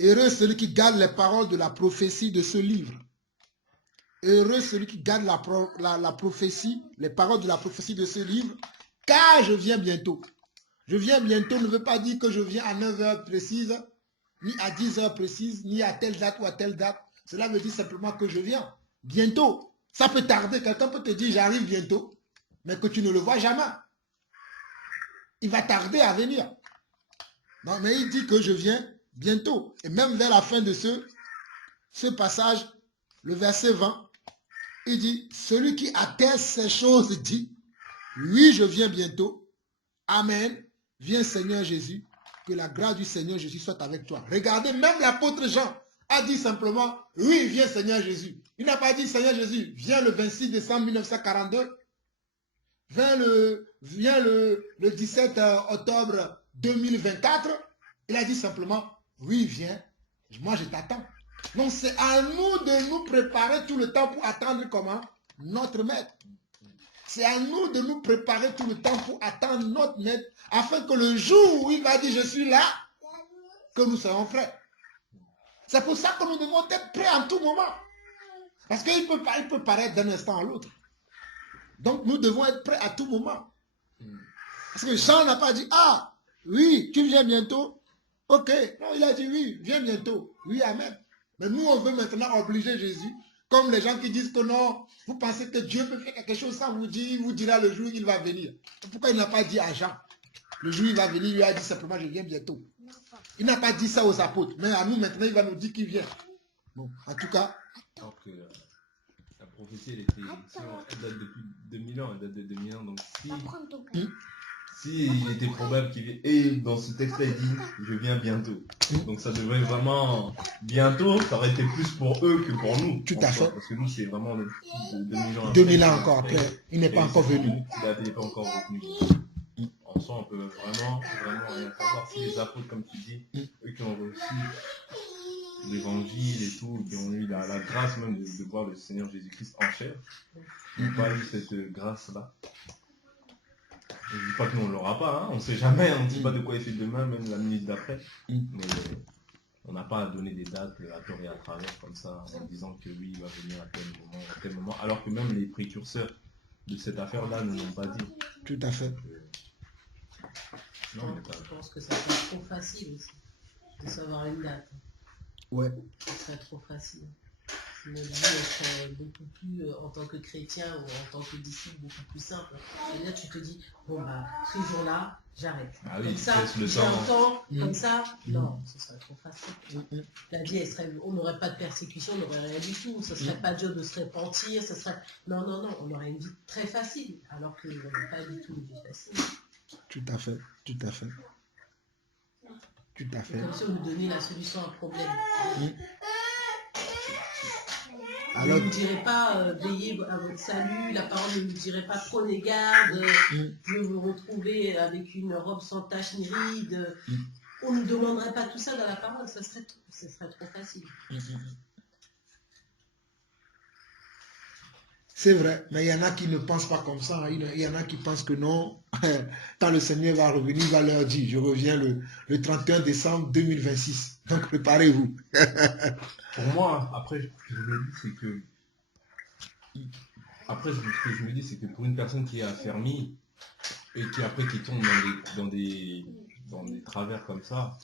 Heureux celui qui garde les paroles de la prophétie de ce livre. Heureux celui qui garde la prophétie, les paroles de la prophétie de ce livre, car je viens bientôt. Je viens bientôt ne veut pas dire que je viens à 9 heures précises, ni à 10 heures précises, ni à telle date ou à telle date. Cela veut dire simplement que je viens bientôt. Ça peut tarder. Quelqu'un peut te dire j'arrive bientôt, mais que tu ne le vois jamais. Il va tarder à venir. Non, mais il dit que je viens bientôt. Et même vers la fin de ce passage, le verset 20, il dit, celui qui atteste ces choses dit, oui, je viens bientôt. Amen. Viens Seigneur Jésus. Que la grâce du Seigneur Jésus soit avec toi. Regardez, même l'apôtre Jean a dit simplement, oui, viens Seigneur Jésus. Il n'a pas dit Seigneur Jésus, viens le 26 décembre 1942. Viens le 17 octobre 2024. Il a dit simplement, oui, viens. Moi, je t'attends. Donc, c'est à nous de nous préparer tout le temps pour attendre comment? Notre maître. C'est à nous de nous préparer tout le temps pour attendre notre maître, afin que le jour où il va dire je suis là, que nous serons prêts. C'est pour ça que nous devons être prêts en tout moment. Parce qu'il peut paraître d'un instant à l'autre. Donc nous devons être prêts à tout moment. Mm. Parce que Jean n'a pas dit, ah, oui, tu viens bientôt. Ok, non, il a dit oui, viens bientôt. Oui, amen. Mais nous, on veut maintenant obliger Jésus. Comme les gens qui disent que non, vous pensez que Dieu peut faire quelque chose sans vous dire, il vous dira le jour où il va venir. Pourquoi il n'a pas dit à Jean? Le jour où il va venir, il lui a dit simplement, je viens bientôt. Il n'a pas dit ça aux apôtres. Mais à nous, maintenant, il va nous dire qu'il vient. Bon, en tout cas. Alors que la prophétie, elle date depuis 2000 ans, elle date de 2000 ans. Donc si il était probable qu'il vienne, et dans ce texte-là, il dit, je viens bientôt. Donc ça devrait vraiment, bientôt, ça aurait été plus pour eux que pour nous. Tout à fait. Parce que nous, c'est vraiment de 2000 ans. 2000 ans encore après. Il n'est pas encore venu. Il n'est pas encore revenu. En soi, on peut vraiment rien savoir. Si les apôtres, comme tu dis, eux qui ont reçu l'évangile et tout, qui ont eu la grâce même de voir le Seigneur Jésus-Christ en chair, ils n'ont pas eu cette grâce-là. Je ne dis pas que nous on l'aura pas, hein. On ne sait jamais, on ne sait pas de quoi il fait demain, même la minute d'après. Mais on n'a pas à donner des dates à tort et à travers comme ça, en disant que oui, il va venir à tel moment, alors que même les précurseurs de cette affaire-là ne l'ont pas dit. Tout à fait. Non, je pense que ça serait trop facile aussi de savoir une date. Ouais. Ce serait trop facile. Notre vie serait beaucoup plus, en tant que chrétien ou en tant que disciple, beaucoup plus simple. C'est-à-dire, tu te dis, bon bah, ce jour-là, j'arrête. Ah oui, comme ça, j'ai un temps, comme ça. Non, ce serait trop facile. La vie, on n'aurait pas de persécution, on n'aurait rien du tout. Ce serait pas dur de se repentir, ce serait... Non, on aurait une vie très facile, alors qu'on n'a pas du tout une vie facile. Tout à fait, tout à fait. Tout à fait. Comme si on nous donnait la solution à un problème. Alors, ne nous dirait pas veillez à votre salut, la parole ne nous dirait pas prenez garde, je veux vous retrouver avec une robe sans tache ni ride. On ne nous demanderait pas tout ça dans la parole, ça serait trop facile. C'est vrai, mais il y en a qui ne pensent pas comme ça. Il y en a qui pensent que non, quand le Seigneur va revenir, il va leur dire, je reviens le 31 décembre 2026. Donc préparez-vous. Pour moi, après, ce que je me dis, c'est que... Après, ce que je me dis, c'est que pour une personne qui est affermie, et qui tombe dans des travers comme ça,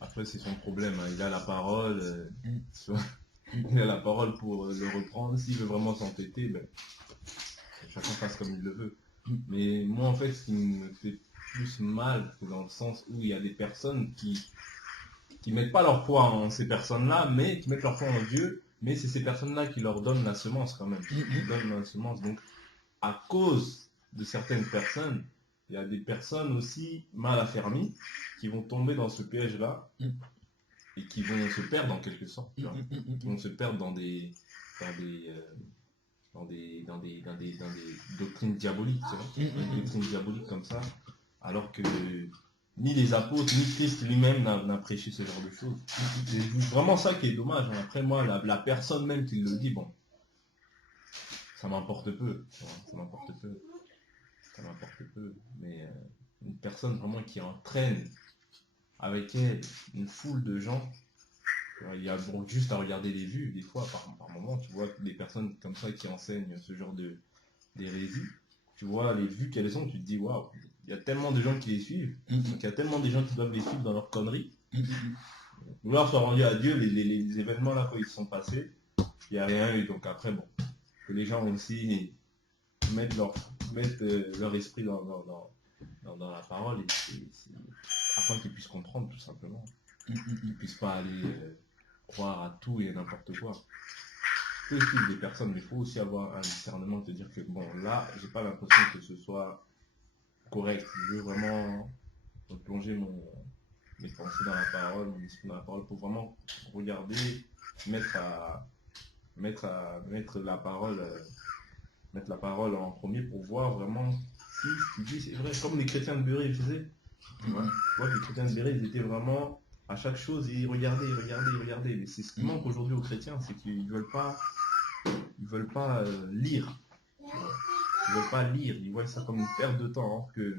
après c'est son problème, hein. Il a la parole, il a la parole pour le reprendre. S'il veut vraiment s'entêter, ben, chacun fasse comme il le veut. Mais moi en fait, ce qui me fait plus mal, c'est dans le sens où il y a des personnes qui mettent pas leur foi en ces personnes-là, mais qui mettent leur foi en Dieu, mais c'est ces personnes-là qui leur donnent la semence quand même. Qui donnent la semence. Donc à cause de certaines personnes, il y a des personnes aussi mal affermies qui vont tomber dans ce piège-là et qui vont se perdre en quelque sorte. Qui vont se perdre dans des doctrines diaboliques, tu vois, des doctrines diaboliques comme ça, alors que ni les apôtres, ni Christ lui-même n'a prêché ce genre de choses. C'est vraiment ça qui est dommage. Hein. Après moi, la personne même qui le dit, bon, ça m'importe peu, ça m'importe peu, mais une personne vraiment qui entraîne avec elle une foule de gens, il y a juste à regarder les vues, des fois, par moment, tu vois des personnes comme ça qui enseignent ce genre d'hérésie, tu vois les vues qu'elles ont, tu te dis, waouh, il y a tellement de gens qui les suivent, donc il y a tellement de gens qui doivent les suivre dans leurs conneries. Vouloir soit rendu à Dieu, les événements là, quand ils se sont passés, il n'y a rien eu, donc après, bon, que les gens aussi mettent leur esprit dans la parole, afin qu'ils puissent comprendre, tout simplement. Qu'ils ne puissent pas aller croire à tout et n'importe quoi. Tu peux suivre des personnes, mais il faut aussi avoir un discernement, te dire que bon, là, j'ai pas l'impression que ce soit correct. Je veux vraiment plonger mes pensées dans la parole, mon esprit dans la parole, pour vraiment regarder, mettre la parole en premier pour voir vraiment si ce qu'il dit c'est vrai, comme les chrétiens de Béret faisaient. Tu vois, les chrétiens de Béret, ils étaient vraiment à chaque chose, ils regardaient. Mais c'est ce qui manque aujourd'hui aux chrétiens, c'est qu'ils veulent pas lire. Ils veulent pas lire, ils voient ça comme une perte de temps, hein, que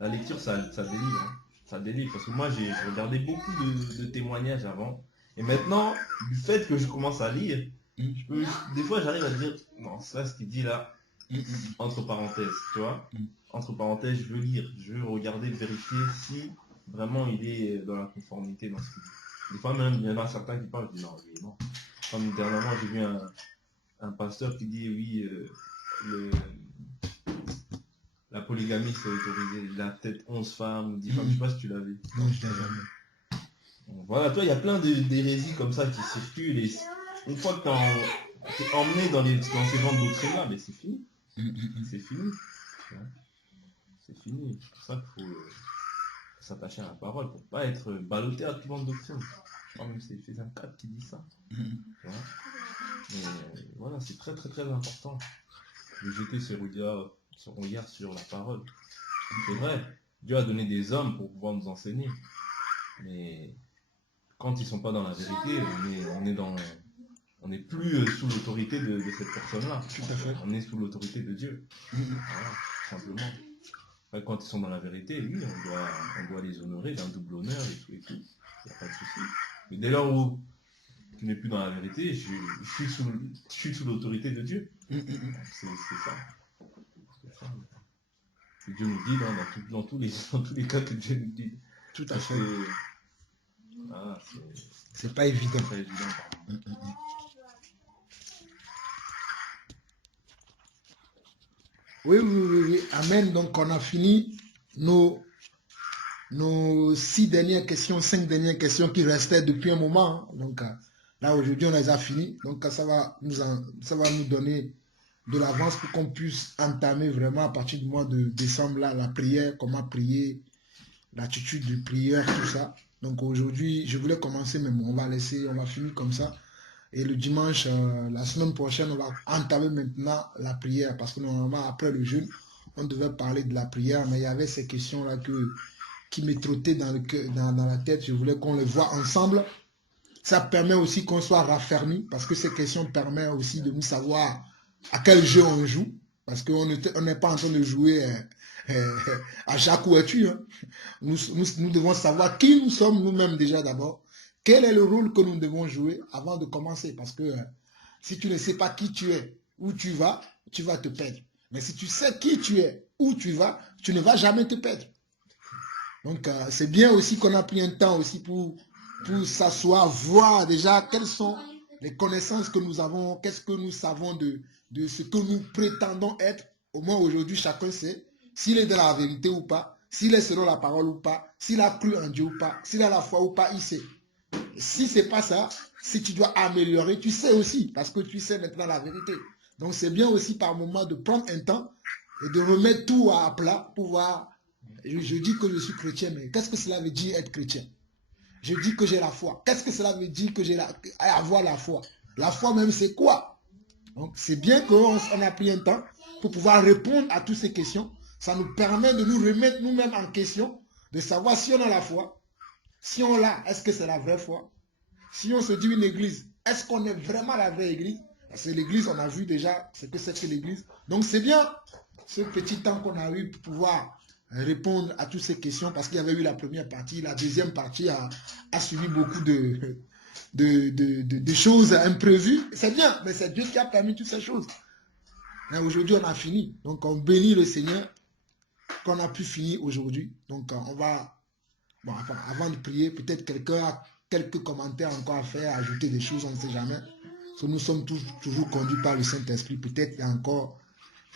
la lecture ça délivre, hein. Ça délivre, parce que moi j'ai regardé beaucoup de témoignages avant, et maintenant, du fait que je commence à lire, Des fois, j'arrive à dire, non, ça, ce qu'il dit là, entre parenthèses, tu vois. Entre parenthèses, je veux lire, je veux regarder, vérifier si vraiment il est dans la conformité dans ce qu'il dit. Des fois même, il y en a certains qui parlent, je dis non, lui, non. Comme dernièrement, j'ai vu un pasteur qui dit oui, la polygamie c'est autorisé. Il a peut-être 11 femmes ou 10 femmes, je sais pas si tu l'as vu. Non, je l'ai jamais. Donc, voilà, toi, il y a plein d'hérésies comme ça qui circulent et une fois que t'es emmené dans ces grandes doctrines-là, mais c'est fini. C'est fini. Ouais. C'est fini. C'est pour ça qu'il faut s'attacher à la parole pour pas être ballotté à tout vent de doctrine. Je crois même que c'est Ephésiens 4 qui dit ça. Tu vois. Mais voilà, c'est très très très important de jeter ce regard sur la parole. C'est vrai, Dieu a donné des hommes pour pouvoir nous enseigner. Mais quand ils sont pas dans la vérité, on n'est plus sous l'autorité de cette personne-là. Tout à fait. On est sous l'autorité de Dieu. Voilà, tout simplement. Après, quand ils sont dans la vérité, oui, on doit les honorer d'un double honneur et tout et tout. Il n'y a pas de souci. Mais dès lors où tu n'es plus dans la vérité, je suis sous l'autorité de Dieu. C'est ça. C'est ça. Que Dieu nous dit dans tous les cas que Dieu nous dit. Tout à fait. Voilà, c'est pas évident. C'est pas évident, pardon. Oui. Amen. Donc, on a fini nos 5 dernières questions qui restaient depuis un moment. Donc, là, aujourd'hui, on les a finies. Donc, ça va nous donner de l'avance pour qu'on puisse entamer vraiment à partir du mois de décembre, là, la prière, comment prier, l'attitude de prière, tout ça. Donc, aujourd'hui, je voulais commencer, mais bon, on va finir comme ça. Et le dimanche, la semaine prochaine, on va entamer maintenant la prière. Parce que normalement, après le jeûne, on devait parler de la prière. Mais il y avait ces questions-là qui me trottaient dans la tête. Je voulais qu'on les voit ensemble. Ça permet aussi qu'on soit raffermi. Parce que ces questions permettent aussi de nous savoir à quel jeu on joue. Parce qu'on n'est pas en train de jouer à Jacques ou à tu. Hein. Nous devons savoir qui nous sommes nous-mêmes déjà d'abord. Quel est le rôle que nous devons jouer avant de commencer? Parce que si tu ne sais pas qui tu es, où tu vas te perdre. Mais si tu sais qui tu es, où tu vas, tu ne vas jamais te perdre. Donc, c'est bien aussi qu'on a pris un temps aussi pour s'asseoir, voir déjà quelles sont les connaissances que nous avons, qu'est-ce que nous savons de ce que nous prétendons être. Au moins aujourd'hui, chacun sait s'il est dans la vérité ou pas, s'il est selon la parole ou pas, s'il a cru en Dieu ou pas, s'il a la foi ou pas, il sait. Si c'est pas ça, si tu dois améliorer, tu sais aussi, parce que tu sais maintenant la vérité. Donc c'est bien aussi par moment de prendre un temps et de remettre tout à plat pour voir. Je dis que je suis chrétien, mais qu'est-ce que cela veut dire être chrétien? Je dis que j'ai la foi. Qu'est-ce que cela veut dire que avoir la foi? La foi même, c'est quoi? Donc c'est bien qu'on a pris un temps pour pouvoir répondre à toutes ces questions. Ça nous permet de nous remettre nous-mêmes en question, de savoir si on a la foi. Si on l'a, est-ce que c'est la vraie foi? Si on se dit une église, est-ce qu'on est vraiment la vraie église? Parce que l'église, on a vu déjà ce que c'est que l'église. Donc c'est bien ce petit temps qu'on a eu pour pouvoir répondre à toutes ces questions, parce qu'il y avait eu la première partie. La deuxième partie a suivi beaucoup de choses imprévues. C'est bien, mais c'est Dieu qui a permis toutes ces choses. Mais aujourd'hui, on a fini. Donc on bénit le Seigneur qu'on a pu finir aujourd'hui. Donc on va... Bon, avant de prier, peut-être quelqu'un a quelques commentaires encore à faire, à ajouter des choses, on ne sait jamais. Parce que nous sommes toujours conduits par le Saint-Esprit. Peut-être qu'il y a encore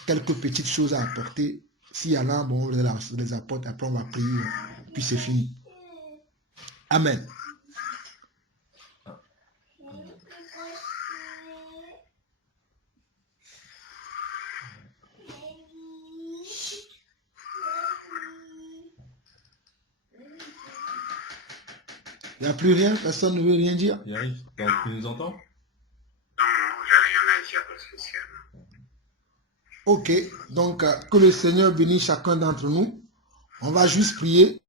quelques petites choses à apporter. S'il y en a, bon, on les apporte, après on va prier, puis c'est fini. Amen. Il n'y a plus rien, personne ne veut rien dire. Il arrive. Tu nous entends? Non, j'ai rien à dire de spécial. Ok, donc que le Seigneur bénisse chacun d'entre nous. On va juste prier.